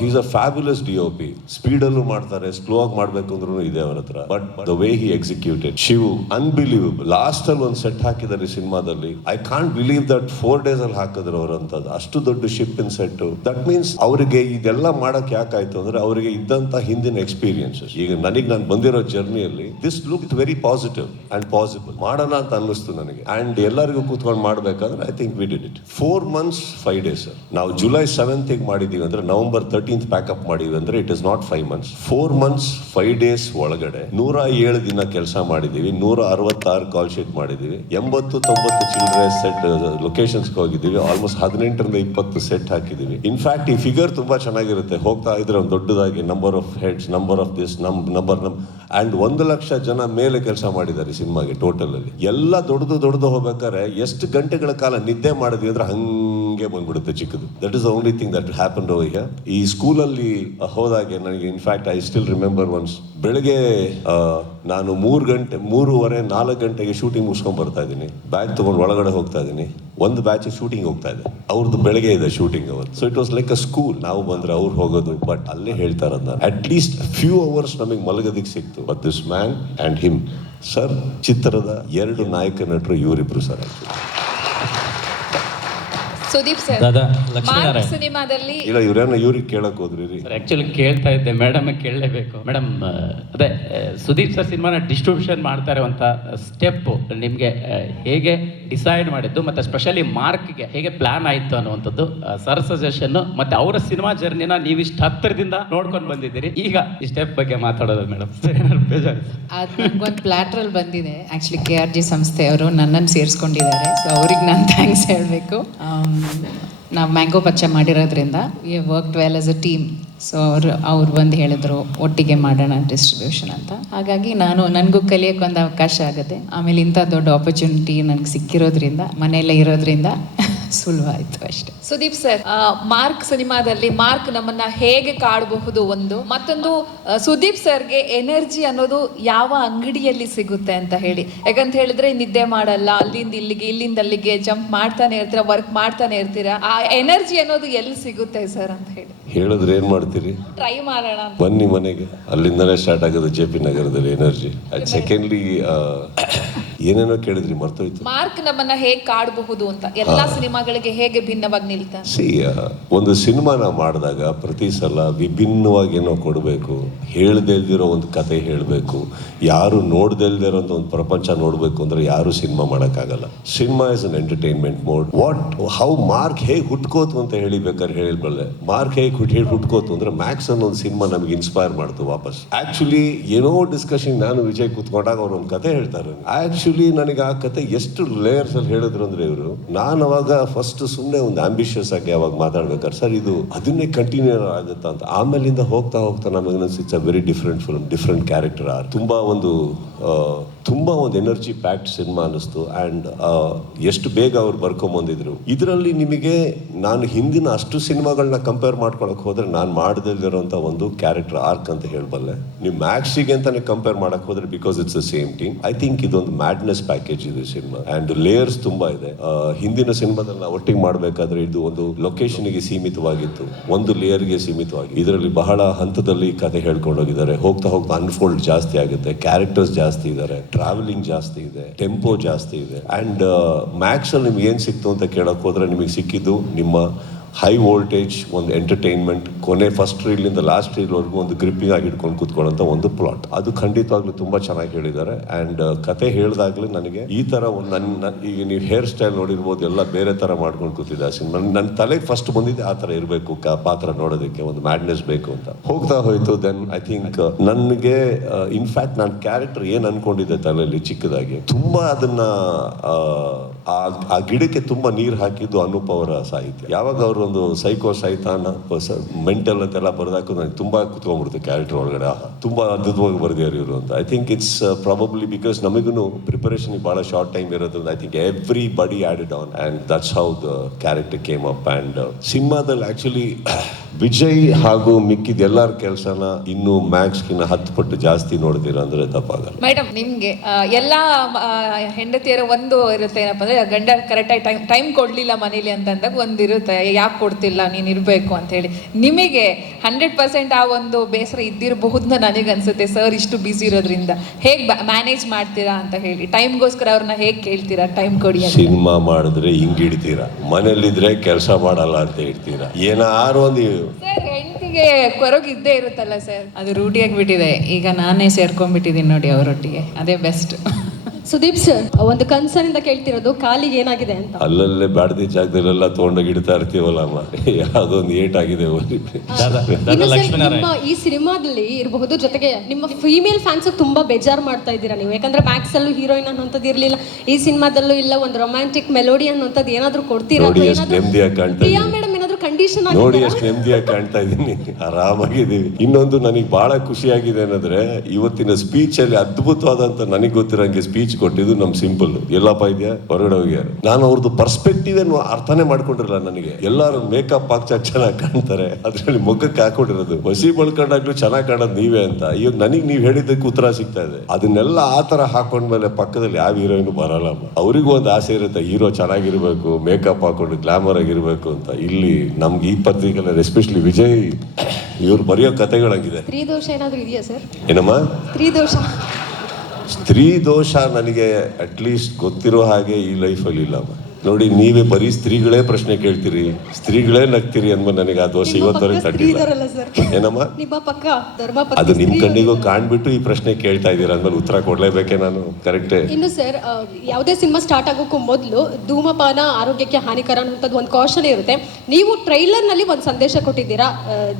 he's a fabulous D O P speed ಅಲ್ಲೂ ಮಾಡ್ತಾರೆ ಸ್ಲೋ ಆಗಿ ಮಾಡ್ಬೇಕು ಅಂದ್ರೂ ಇದೆ ಅವರ ಹತ್ರ. But the way he executed Shiv unbelievable last ಅಲ್ಲಿ ಒಂದು ಸೆಟ್ ಹಾಕಿದ್ದಾರೆ ಸಿನಿಮಾದಲ್ಲಿ. I can't believe that four days ಅಲ್ಲಿ ಹಾಕಿದ್ರು ಅವರಂತದ್ದು ಅಷ್ಟು ದೊಡ್ಡ ship in set that means ಅವರಿಗೆ ಇದೆಲ್ಲ ಮಾಡಕ್ ಯಾಕಾಯ್ತು ಅಂದ್ರೆ ಅವರಿಗೆ ಇದ್ದಂತ ಹಿಂದಿನ ಎಕ್ಸ್ಪೀರಿಯನ್ಸಸ್ ಈಗ ನನಗೆ ನಾನು ಬಂದಿರೋ ಜರ್ನಿಯಲ್ಲಿ this look very positive and possible ಮಾಡೋಣ ಅಂತ ಅನ್ನಿಸ್ತು ನನಗೆ. ಅಂಡ್ ಎಲ್ಲರಿಗೂ ಕೂತ್ಕೊಂಡು ಮಾಡಬೇಕಾದ್ರೆ I think we did it four months five days ನಾವು ಜುಲೈ ಸೆವೆಂತ್ ಮಾಡಿದೀವಿ ಅಂದ್ರೆ ನವೆಂಬರ್ ತರ್ಟೀನ್ತ್ ಪ್ಯಾಕಪ್ ಮಾಡಿದ್ವಿ ಅಂದ್ರೆ it is not five months four months five days ಒಳಗಡೆ ನೂರ ಏಳು ದಿನ ಕೆಲಸ ಮಾಡಿದೀವಿ. ನೂರ ಅರವತ್ತಾರು ಕಾಲ್ ಶೀಟ್ ಮಾಡಿದೀವಿ. ಎಂಬತ್ತು, ತೊಂಬತ್ತು ಚಿಲ್ಡ್ರೆ ಸೆಟ್ ಲೊಕೇಶನ್ಸ್ಗೆ ಹೋಗಿದ್ದೀವಿ. ಆಲ್ಮೋಸ್ಟ್ ಹದಿನೆಂಟರಿಂದ ಇಪ್ಪತ್ತು ಸೆಟ್ ಹಾಕಿದೀವಿ ಇನ್ಫ್ಯಾಕ್ಟ್ ಈ ಫಿಗರ್ ತುಂಬಾ ಚೆನ್ನಾಗಿರುತ್ತೆ. ಹೋಗ್ತಾ ಇದ್ರೆ ಒಂದು ದೊಡ್ಡದಾಗಿ number of heads number of this ನಮ್ ನಂಬರ್ ನಮ್ ಅಂಡ್ ಒಂದು ಲಕ್ಷ ಜನ ಮೇಲೆ ಕೆಲಸ ಮಾಡಿದ್ದಾರೆ ಸಿನಿಮಾಗೆ ಟೋಟಲಲ್ಲಿ ಎಲ್ಲ ದೊಡ್ಡದು ದೊಡ್ಡದು ಹೋಗ್ಬೇಕಾದ್ರೆ ಎಷ್ಟು ಗಂಟೆಗಳ ಕಾಲ ನಿದ್ದೆ ಮಾಡಿದ್ವಿ ಅಂದ್ರೆ ಹಂಗೆ ಬಂದ್ಬಿಡುತ್ತೆ ಚಿಕ್ಕದು. That is only thing that happen here ಈ ಸ್ಕೂಲಲ್ಲಿ ಹೋದಾಗೆ ನನಗೆ in fact I still remember once ಬೆಳಗ್ಗೆ ನಾನು ಮೂರು ಗಂಟೆ, ಮೂರುವರೆ, ನಾಲ್ಕು ಗಂಟೆಗೆ ಶೂಟಿಂಗ್ ಮುಗಿಸ್ಕೊಂಡು ಬರ್ತಾ ಇದ್ದೀನಿ. ಬ್ಯಾಗ್ ತೊಗೊಂಡು ಒಳಗಡೆ ಹೋಗ್ತಾ ಇದ್ದೀನಿ. ಒಂದು ಬ್ಯಾಚ್ ಶೂಟಿಂಗ್ ಹೋಗ್ತಾ ಇದೆ. ಅವ್ರದ್ದು ಬೆಳಗ್ಗೆ ಇದೆ ಶೂಟಿಂಗ್ ಅವತ್ತು. So it was like a school ನಾವು ಬಂದ್ರೆ ಅವ್ರು ಹೋಗೋದು ಬಟ್ ಅಲ್ಲೇ ಹೇಳ್ತಾ ಇರೋದು ನಾನು. ಅಟ್ ಲೀಸ್ಟ್ ಫ್ಯೂ ಅವರ್ಸ್ ನಮಗೆ ಮಲಗೋದಿಕ್ಕೆ ಸಿಕ್ತು but this man and him sir ಚಿತ್ರದ ಎರಡು ನಾಯಕ ನಟರು ಇವರಿಬ್ರು ಸರ್ ಆಕ್ಚುಲಿ ಸುದೀಪ್ ಸರ್ ದಾದಾ, ಮಾರ್ಕ್ ಸಿನಿಮಾದಲ್ಲಿ ಇಲ್ಲ ಇವ್ರೇನ ಇವ್ರಿಗೆ ಕೇಳಕ್ ಹೋದ್ರಿ ರೀ. ಸರ್ ಆಕ್ಚುಲಿ ಕೇಳ್ತಾ ಇದ್ದೆ ಮೇಡಮ್ ಕೇಳಲೇಬೇಕು. ಮೇಡಮ್ ಅದೇ ಸುದೀಪ್ ಸರ್ ಸಿನಿಮಾನ ಡಿಸ್ಟ್ರಿಬ್ಯೂಷನ್ ಮಾಡ್ತಾರೆ ಅಂತ ಸ್ಟೆಪ್ ನಿಮಗೆ ಹೇಗೆ ಡಿಸೈಡ್ ಮಾಡಿದ್ದು ಮತ್ತೆ ಸ್ಪೆಷಲಿ ಮಾರ್ಕ್ಗೆ ಹೇಗೆ ಪ್ಲಾನ್ ಆಯಿತು ಅನ್ನುವಂಥದ್ದು ಸರ್ ಸಜೆಷನ್ ಮತ್ತೆ ಅವರ ಸಿನಿಮಾ ಜರ್ನಿನ ಇಷ್ಟ ಹತ್ತಿರದಿಂದ ನೋಡ್ಕೊಂಡು ಬಂದಿದ್ದೀರಿ. ಈಗ ಈ ಸ್ಟೆಪ್ ಬಗ್ಗೆ ಮಾತಾಡೋದು ಮೇಡಮ್ ಒಂದು ಪ್ಲ್ಯಾಟ್ರಲ್ಲಿ ಬಂದಿದೆ. ಆ್ಯಕ್ಚುಲಿ ಕೆ ಆರ್ ಜಿ ಸಂಸ್ಥೆಯವರು ನನ್ನನ್ನು ಸೇರಿಸ್ಕೊಂಡಿದ್ದಾರೆ. ಸೊ ಅವ್ರಿಗೆ ನಾನು ಥ್ಯಾಂಕ್ಸ್ ಹೇಳಬೇಕು. ನಾವು ಮ್ಯಾಂಗೋ ಪಚ್ಚ ಮಾಡಿರೋದ್ರಿಂದ we work well as a team so ಅವರು, ಅವ್ರು ಬಂದು ಹೇಳಿದ್ರು, ಒಟ್ಟಿಗೆ ಮಾಡೋಣ ಡಿಸ್ಟ್ರಿಬ್ಯೂಷನ್ ಅಂತ. ಹಾಗಾಗಿ ನಾನು, ನನಗೂ ಕಲಿಯೋಕ್ಕೊಂದು ಅವಕಾಶ ಆಗುತ್ತೆ. ಆಮೇಲೆ ಇಂಥ ದೊಡ್ಡ ಆಪರ್ಚುನಿಟಿ ನನಗೆ ಸಿಕ್ಕಿರೋದ್ರಿಂದ, ಮನೆಯಲ್ಲೇ ಇರೋದ್ರಿಂದ ಸುಲಭ ಆಯಿತು ಅಷ್ಟೇ. ಸುದೀಪ್ ಸರ್ ಮಾರ್ಕ್ ಸಿನಿಮಾದಲ್ಲಿ ಮಾರ್ಕ್ ನಮ್ಮನ್ನ ಹೇಗೆ ಕಾಡಬಹುದು ಒಂದು ಮತ್ತೊಂದು ಸುದೀಪ್ ಸರ್ಗೆ ಎನರ್ಜಿ ಅನ್ನೋದು ಯಾವ ಅಂಗಡಿಯಲ್ಲಿ ಸಿಗುತ್ತೆ ಅಂತ ಹೇಳಿ. ಯಾಕಂತ ಹೇಳಿದ್ರೆ ನಿದ್ದೆ ಮಾಡಲ್ಲ ಅಲ್ಲಿಂದ ಇಲ್ಲಿಗೆ ಇಲ್ಲಿಂದ ಅಲ್ಲಿಗೆ ಜಂಪ್ ಮಾಡ್ತಾನೆ ಇರ್ತೀರಾ ವರ್ಕ್ ಮಾಡ್ತಾನೆ ಇರ್ತೀರಾ ಆ ಎನರ್ಜಿ ಅನ್ನೋದು ಎಲ್ಲಿ ಸಿಗುತ್ತೆ ಸರ್ ಅಂತ ಹೇಳಿ. ಹೇಳಿದ್ರೆ ಏನ್ ಮಾಡ್ತೀರಿ? ಟ್ರೈ ಮಾಡೋಣ ಅಂತ. ಬನ್ನಿ ಮನೆಗೆ ಅಲ್ಲಿಂದಲೇ ಸ್ಟಾರ್ಟ್ ಆಗೋದು ಜೆ ಪಿ ನಗರದಲ್ಲಿ ಎನರ್ಜಿ. ಸೆಕೆಂಡ್ಲಿ ಏನೇನೋ ಕೇಳಿದ್ರಿ ಮರ್ತೋಯ್ತು. ಮಾರ್ಕ್ ನಮ್ಮನ್ನ ಹೇಗೆ ಕಾಡಬಹುದು ಅಂತ ಎಲ್ಲಾ ಸಿನಿಮಾಗಳಿಗೆ ಹೇಗೆ ಭಿನ್ನವಾಗಿ ನಿಲ್ತಾ? ಸಿ ಒಂದು ಸಿನಿಮಾನ ಮಾಡಿದಾಗ ಪ್ರತಿ ಸಲ ವಿಭಿನ್ನವಾಗಿ ಏನೋ ಕೊಡಬೇಕು, ಹೇಳ್ದೆ ಇಲ್ದಿರೋ ಒಂದು ಕತೆ ಹೇಳಬೇಕು, ಯಾರು ನೋಡ್ದೇ ಇಲ್ದಿರೋ ಒಂದು ಪ್ರಪಂಚ ನೋಡಬೇಕು ಅಂದ್ರೆ ಯಾರು ಸಿನಿಮಾ ಮಾಡೋಕ್ಕಾಗಲ್ಲ. Cinema is an entertainment mode what how Mark ಹೇಗೆ ಹುಟ್ಕೋತು ಅಂತ ಹೇಳಿ ಬೇಕಾದ್ರೆ ಹೇಳಿಬಲ್ಲೆ ಮಾರ್ಕ್ ಹೇಗೆ ಹುಟ್ ಹೇಳಿ ಹುಟ್ಕೋತು ಅಂದ್ರೆ ಮ್ಯಾಕ್ಸ್ ಅನ್ನೋ ಒಂದು ಸಿನಿಮಾ ನಮಗೆ ಇನ್ಸ್ಪೈರ್ ಮಾಡ್ತು ವಾಪಸ್. ಆಕ್ಚುಲಿ ಏನೋ ಡಿಸ್ಕಷನ್ ನಾನು ವಿಜಯ್ ಕೂತ್ಕೊಂಡಾಗ ಅವ್ರು ಒಂದು ಕತೆ ಹೇಳ್ತಾರೆ. ಆಕ್ಚುಲಿ ನನಗೆ ಆ ಕತೆ ಎಷ್ಟು ಲೇಯರ್ಸ್ ಅಲ್ಲಿ ಹೇಳಿದ್ರು ಅಂದ್ರೆ ಇವರು, ನಾನು ಅವಾಗ ಫಸ್ಟ್ ಸುಮ್ಮನೆ ಒಂದು ಆಂಬಿಷಿಯಸ್ ಆಗಿ ಯಾವಾಗ ಮಾತಾಡ್ಬೇಕಾದ್ರೆ, ಸರ್, ಇದು ಅದನ್ನೇ ಕಂಟಿನ್ಯೂ ಆಗುತ್ತಾ ಅಂತ. ಆಮೇಲಿಂದ ಹೋಗ್ತಾ ಹೋಗ್ತಾ ನಮಗೆ it's a very different film different character are ತುಂಬ ಒಂದು ತುಂಬ ಒಂದು ಎನರ್ಜಿ ಪ್ಯಾಕ್ಡ್ ಸಿನಿಮಾ ಅನ್ನಿಸ್ತು. ಆ್ಯಂಡ್ ಎಷ್ಟು ಬೇಗ ಅವ್ರು ಬರ್ಕೊಂಬಂದಿದ್ರು ಇದರಲ್ಲಿ ನಿಮಗೆ ನಾನು ಹಿಂದಿನ ಅಷ್ಟು ಸಿನಿಮಾಗಳನ್ನ ಕಂಪೇರ್ ಮಾಡ್ಕೊಳಕ್ ಹೋದರೆ ನಾನು ಮಾಡದಿರೋಂಥ ಒಂದು ಕ್ಯಾರೆಕ್ಟರ್ ಆರ್ಕ್ ಅಂತ ಹೇಳಬಲ್ಲೆ. ನೀವು ಮ್ಯಾಕ್ಸಿಗೆ ಅಂತಲೇ ಕಂಪೇರ್ ಮಾಡಕ್ ಹೋದರೆ because it's the same team I think ಇದೊಂದು ಮ್ಯಾಡ್ನೆಸ್ ಪ್ಯಾಕೇಜ್ ಇದೆ ಸಿನಿಮಾ ಆ್ಯಂಡ್ ಲೇಯರ್ಸ್ ತುಂಬಾ ಇದೆ. ಹಿಂದಿನ ಸಿನಿಮಾದಲ್ಲಿ ನಾವು ಒಟ್ಟಿಗೆ ಮಾಡಬೇಕಾದ್ರೆ ಇದು ಒಂದು ಲೊಕೇಶನ್ಗೆ ಸೀಮಿತವಾಗಿತ್ತು. ಒಂದು ಲೇಯರ್ಗೆ ಸೀಮಿತವಾಗಿ ಇದರಲ್ಲಿ ಬಹಳ ಹಂತದಲ್ಲಿ ಕತೆ ಹೇಳ್ಕೊಂಡು ಹೋಗಿದ್ದಾರೆ ಹೋಗ್ತಾ ಹೋಗ್ತಾ ಅನ್ಫೋಲ್ಡ್ ಜಾಸ್ತಿ ಆಗುತ್ತೆ. ಕ್ಯಾರೆಕ್ಟರ್ಸ್ ಜಾಸ್ತಿ ಇದ್ದಾರೆ. ಟ್ರಾವೆಲಿಂಗ್ ಜಾಸ್ತಿ ಇದೆ ಟೆಂಪೋ ಜಾಸ್ತಿ ಇದೆ. ಆ್ಯಂಡ್ ಮ್ಯಾಕ್ಸಲ್ಲಿ ನಿಮ್ಗೆ ಏನು ಸಿಕ್ತು ಅಂತ ಕೇಳೋಕೆ ಹೋದ್ರೆ ನಿಮಗೆ ಸಿಕ್ಕಿದ್ದು ನಿಮ್ಮ ಹೈ ವೋಲ್ಟೇಜ್ ಒಂದು ಎಂಟರ್ಟೈನ್ಮೆಂಟ್ ಕೊನೆ ಫಸ್ಟ್ ರೀಲಿಂದ ಲಾಸ್ಟ್ ರೀಲ್ವರೆಗೂ ಒಂದು ಗ್ರಿಪ್ಪಿಂಗ್ ಆಗಿ ಇಟ್ಕೊಂಡು ಕೂತ್ಕೊಳ್ಳೋಂಥ ಒಂದು ಪ್ಲಾಟ್ ಅದು ಖಂಡಿತವಾಗ್ಲೂ ತುಂಬ ಚೆನ್ನಾಗಿ ಹೇಳಿದ್ದಾರೆ. ಆ್ಯಂಡ್ ಕತೆ ಹೇಳಿದಾಗಲೂ ನನಗೆ ಈ ಥರ ಒಂದು ನನ್ನ ಈಗ ನೀವು ಹೇರ್ ಸ್ಟೈಲ್ ನೋಡಿರ್ಬೋದು, ಎಲ್ಲ ಬೇರೆ ಥರ ಮಾಡ್ಕೊಂಡು ಕೂತಿದ್ದೆ ಆ ಸಿನಿಮಾ ನನ್ನ ತಲೆಗೆ ಫಸ್ಟ್ ಬಂದಿದ್ದೆ ಆ ಥರ ಇರಬೇಕು, ಕ, ಪಾತ್ರ ನೋಡೋದಕ್ಕೆ, ಒಂದು ಮ್ಯಾಡ್ನೆಸ್ ಬೇಕು ಅಂತ. ಹೋಗ್ತಾ ಹೋಯಿತು ದೆನ್ ಐ ಥಿಂಕ್ ನನಗೆ ಇನ್ಫ್ಯಾಕ್ಟ್ ನಾನು ಕ್ಯಾರೆಕ್ಟರ್ ಏನು ಅನ್ಕೊಂಡಿದ್ದೆ ತಲೆಯಲ್ಲಿ ಚಿಕ್ಕದಾಗಿ, ತುಂಬ ಅದನ್ನು ಆ ಗಿಡಕ್ಕೆ ತುಂಬ ನೀರು ಹಾಕಿದ್ದು ಅನೂಪ್ ಅವರ ಸಾಹಿತ್ಯ. ಯಾವಾಗ ಅವರು ಒಂದು ಸೈಕೋ ಸೈತಾನ ಮೆಂಟಲ್ ಅಂತೆಲ್ಲ ಬರ್ದಾಕು ನನಗೆ ತುಂಬಾ ಕುತ್ಕೊಂಡ್ಬಿಡ್ತು ಕ್ಯಾರೆಕ್ಟರ್ ಒಳಗಡೆ. ತುಂಬ ಅದ್ಭುತವಾಗಿ ಬರೆದಿದ್ದಾರೆ ಇವರು ಅಂತ. I think it's probably because ನಮಗೂ ಪ್ರಿಪರೇಷನ್ ಬಹಳ ಶಾರ್ಟ್ ಟೈಮ್ ಇರೋದ್ರಿಂದ I think everybody added on and that's how the character came up and ಸಿನಿಮಾದಲ್ಲಿ ಆಕ್ಚುಲಿ ವಿಜಯ್ ಹಾಗೂ ಮಿಕ್ಕಿದ ಎಲ್ಲರ ಕೆಲಸನ ಇನ್ನು ಕಿನ್ನ ಹತ್ತು ಪಟ್ಟು ಜಾಸ್ತಿ ನೋಡ್ತೀರಾ ಅಂದ್ರೆ ತಪ್ಪಾಗಲ್ಲ. ಮೇಡಮ್ ನಿಮ್ಗೆ ಎಲ್ಲಾ ಹೆಂಡತಿಯರ ಒಂದು ಇರುತ್ತೆ ಏನಪ್ಪ ಅಂದ್ರೆ ಗಂಡ ಕರೆಕ್ಟಾಗಿ ಟೈಮ್ ಟೈಮ್ ಕೊಡ್ಲಿಲ್ಲ ಮನೇಲಿ ಅಂತಂದಾಗ ಒಂದು ಇರುತ್ತೆ ಯಾಕೆ ಕೊಡ್ತಿಲ್ಲ ನೀನು ಇರಬೇಕು ಅಂತ ಹೇಳಿ. ನಿಮಗೆ ಹಂಡ್ರೆಡ್ ಪರ್ಸೆಂಟ್ ಆ ಒಂದು ಬೇಸರ ಇದ್ದಿರಬಹುದು ನನಗೆ ಅನ್ಸುತ್ತೆ ಸರ್ ಇಷ್ಟು ಬ್ಯುಸಿ ಇರೋದ್ರಿಂದ. ಹೇಗೆ ಮ್ಯಾನೇಜ್ ಮಾಡ್ತೀರಾ ಅಂತ ಹೇಳಿ. ಟೈಮ್ಗೋಸ್ಕರ ಅವ್ರನ್ನ ಹೇಗೆ ಕೇಳ್ತೀರಾ? ಟೈಮ್ ಕೊಡಿ ಅಂತ. ಸಿನಿಮಾ ಮಾಡಿದ್ರೆ ಹಿಂಗೆ ಇಡ್ತೀರಾ? ಮನೇಲಿದ್ರೆ ಕೆಲಸ ಮಾಡಲ್ಲ ಅಂತ ಹೇಳ್ತೀರಾ? ಏನಾರು ಒಂದು ಸರ್ ಹೆಂಡತಿಗೆ ಕೊರಗಿದ್ದೇ ಇರುತ್ತಲ್ಲ ಸರ್ ಅದು ರೂಢಿಯಾಗ್ಬಿಟ್ಟಿದೆ. ಈಗ ನಾನೇ ಸೇರ್ಕೊಂಡ್ಬಿಟ್ಟಿದ್ದೀನಿ ನೋಡಿ ಅವರೊಟ್ಟಿಗೆ. ಅದೇ ಬೆಸ್ಟ್ ಸುದೀಪ್ ಸರ್ ಒಂದು ಕನ್ಸರ್ನಿಂದ ಕೇಳ್ತಿರೋದು ಕಾಲಿಗೆ ಏನಾಗಿದೆ ಅಂತ. ಅಲ್ಲಲ್ಲೇ ಬ್ಯಾಡದಿ ಜಾಗದಲ್ಲೆಲ್ಲ ತೊಗೊಂಡೋಗಿ ಇಡ್ತಾ ಇರ್ತೀವಲ್ಲ ಅಮ್ಮ. ಯಾವ್ದೊಂದು ಏಟ್ ಆಗಿದೆ ಹೋಗ್ಲಿ. ದಾದಾ ಇನ್ನು ಸರ್, ನಿಮ್ಮ ಈ ಸಿನಿಮಾದಲ್ಲಿ ಇರಬಹುದು ಜೊತೆಗೆ ನಿಮ್ಮ ಫೀಮೇಲ್ ಫ್ಯಾನ್ಸ್ ತುಂಬಾ ಬೇಜಾರು ಮಾಡ್ತಾ ಇದ್ದೀರಾ ನೀವು? ಯಾಕಂದ್ರೆ ಮ್ಯಾಕ್ಸ್ ಅಲ್ಲೂ ಹೀರೋಯಿನ್ ಅನ್ನೋಂಥದ್ದು ಇರ್ಲಿಲ್ಲ. ಈ ಸಿನಿಮಾದಲ್ಲೂ ಇಲ್ಲ ಒಂದು ರೊಮ್ಯಾಂಟಿಕ್ ಮೆಲೋಡಿ ಅನ್ನೋಂಥದ್ದು ಏನಾದ್ರೂ ಕೊಡ್ತೀರಾ ನೋಡಿ ಅಥವಾ ಎಷ್ಟು ಏನಾದ್ರೂ ನೆಮ್ಮದಿಯಾಗಿ ಕಾಣ್ತಾ ಪ್ರಿಯಾ ಇದ್ದೀನಿ. ಮೇಡಮ್ ಏನಾದ್ರೂ ಕಂಡೀಷನ್ ನೋಡಿ ಎಷ್ಟು ನೆಮ್ಮದಿಯಾಗಿ ಕಾಣ್ತಾ ಇದ್ದೀನಿ. ಆರಾಮಾಗಿದ್ದೀವಿ. ಇನ್ನೊಂದು ನನಗೆ ಬಹಳ ಖುಷಿಯಾಗಿದೆ ಏನಂದ್ರೆ, ಇವತ್ತಿನ ಸ್ಪೀಚ್ ಅಲ್ಲಿ ಅದ್ಭುತವಾದಂತ ನನಗೆ ಗೊತ್ತಿರೋಂಗೆ ಸ್ಪೀಚ್ ಕೊಟ್ಟಿದ್ದು ನಮ್ ಸಿಂಪಲ್ ಎಲ್ಲಪ್ಪ ಇದೆಯಾ? ಹೊರಗಡೆ ಹೋಗ್ಯಾರ ನಾನು ಅವ್ರದ್ದು ಪರ್ಸ್ಪೆಕ್ಟಿವ್ ಏನು ಅರ್ಥನೇ ಮಾಡ್ಕೊಂಡಿರಲ್ಲ ನನಗೆ. ಎಲ್ಲಾರು ಮೇಕಪ್ ಹಾಕ್ಚ ಚೆನ್ನಾಗಿ ಕಾಣ್ತಾರೆ. ಅದ್ರಲ್ಲಿ ಮುಖಕ್ಕೆ ಹಾಕೊಂಡಿರೋದು. ಹಸಿ ಬಳ್ಕೊಂಡಾಗ್ಲೂ ಚೆನ್ನಾಗಿ ಕಾಣೋದು ನೀವೇ ಅಂತ. ಇವಾಗ ನನಗೆ ನೀವು ಹೇಳಿದ್ದಕ್ಕೆ ಉತ್ತರ ಸಿಗ್ತಾ ಇದೆ. ಅದನ್ನೆಲ್ಲ ಆ ತರ ಹಾಕೊಂಡ್ಮೇಲೆ ಪಕ್ಕದಲ್ಲಿ ಯಾವ ಹೀರೋಯಿನ್ ಬರಲ್ಲ ಅವರಿಗೂ ಒಂದು ಆಸೆ ಇರುತ್ತೆ. ಹೀರೋ ಚೆನ್ನಾಗಿರ್ಬೇಕು ಮೇಕಪ್ ಹಾಕೊಂಡು ಗ್ಲಾಮರ್ ಆಗಿರ್ಬೇಕು ಅಂತ. ಇಲ್ಲಿ ನಮ್ಗೆ ಈ ಪತ್ರಿಕೆಲ್ಲ ಎಸ್ಪೆಷಲಿ ವಿಜಯ್ ಇವ್ರು ಬರೆಯೋ ಕಥೆಗಳಾಗಿದೆ. ಸ್ತ್ರೀ ದೋಷ ಏನಾದ್ರೂ ಇದೆಯಾ ಸರ್? ಏನಮ್ಮ? ಸ್ತ್ರೀ ದೋಷ. ಸ್ತ್ರೀ ದೋಷ ನನಗೆ ಅಟ್ಲೀಸ್ಟ್ ಗೊತ್ತಿರೋ ಹಾಗೆ ಈ ಲೈಫಲ್ಲಿ ಇಲ್ಲಮ್ಮ. ನೋಡಿ ನೀವೇ ಬರೀ ಸ್ತ್ರೀಗಳೇ ಪ್ರಶ್ನೆ ಕೇಳ್ತೀರಿ. ಸ್ತ್ರೀಗಳೇ ನಗ್ತೀರಿ ಅನ್ಬ ನನಗೆ ಆ ದೋಷ ಇವತ್ತವರೆಗೆ ತಟ್ಟಿಲ್ಲ ಏನಮ್ಮ? ನಿಮ್ಮ ಪಕ್ಕ ಧರ್ಮಪತ್ನಿ ಅದು ನಿಮ್ ಕಣ್ಣಿಗೂ ಕಾಣ್ಬಿಟ್ಟು ಈ ಪ್ರಶ್ನೆ ಕೇಳ್ತಾ ಇದ್ದೀರಾ? ಅಂದ್ಮೇಲೆ ಉತ್ತರ ಕೊಡ್ಲೇಬೇಕೆ ನಾನು? ಕರೆಕ್ಟ್ ಇನ್ನು ಸರ್ ಯಾವುದೇ ಸಿನಿಮಾ ಸ್ಟಾರ್ಟ್ ಆಗೋಕ್ಕೂ ಮೊದಲು ಧೂಮಪಾನ ಆರೋಗ್ಯಕ್ಕೆ ಹಾನಿಕರ ಅನ್ನೋಂಥದ್ದು ಒಂದು ಕಾಶನ್ ಇರುತ್ತೆ. ನೀವು ಟ್ರೈಲರ್ನಲ್ಲಿ ಒಂದು ಸಂದೇಶ ಕೊಟ್ಟಿದ್ದೀರಾ?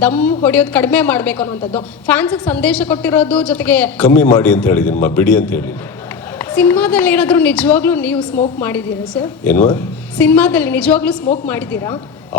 ದಮ್ ಹೊಡೆಯೋದು ಕಡಿಮೆ ಮಾಡಬೇಕು ಅನ್ನುವಂಥದ್ದು. ಫ್ಯಾನ್ಸ್ಗೆ ಸಂದೇಶ ಕೊಟ್ಟಿರೋದು ಜೊತೆಗೆ ಕಮ್ಮಿ ಮಾಡಿ ಅಂತ ಹೇಳಿದ್ದೀನಿ ಬಿಡಿ ಅಂತ ಹೇಳಿ ಸಿನಿಮಾದಲ್ಲಿ ಏನಾದರೂ ನಿಜವಾಗ್ಲೂ ನೀವು ಸ್ಮೋಕ್ ಮಾಡಿದ್ದೀರಾ ಸರ್ ಏನು ಸಿನಿಮಾದಲ್ಲಿ ನಿಜವಾಗ್ಲೂ ಸ್ಮೋಕ್ ಮಾಡಿದ್ದೀರಾ?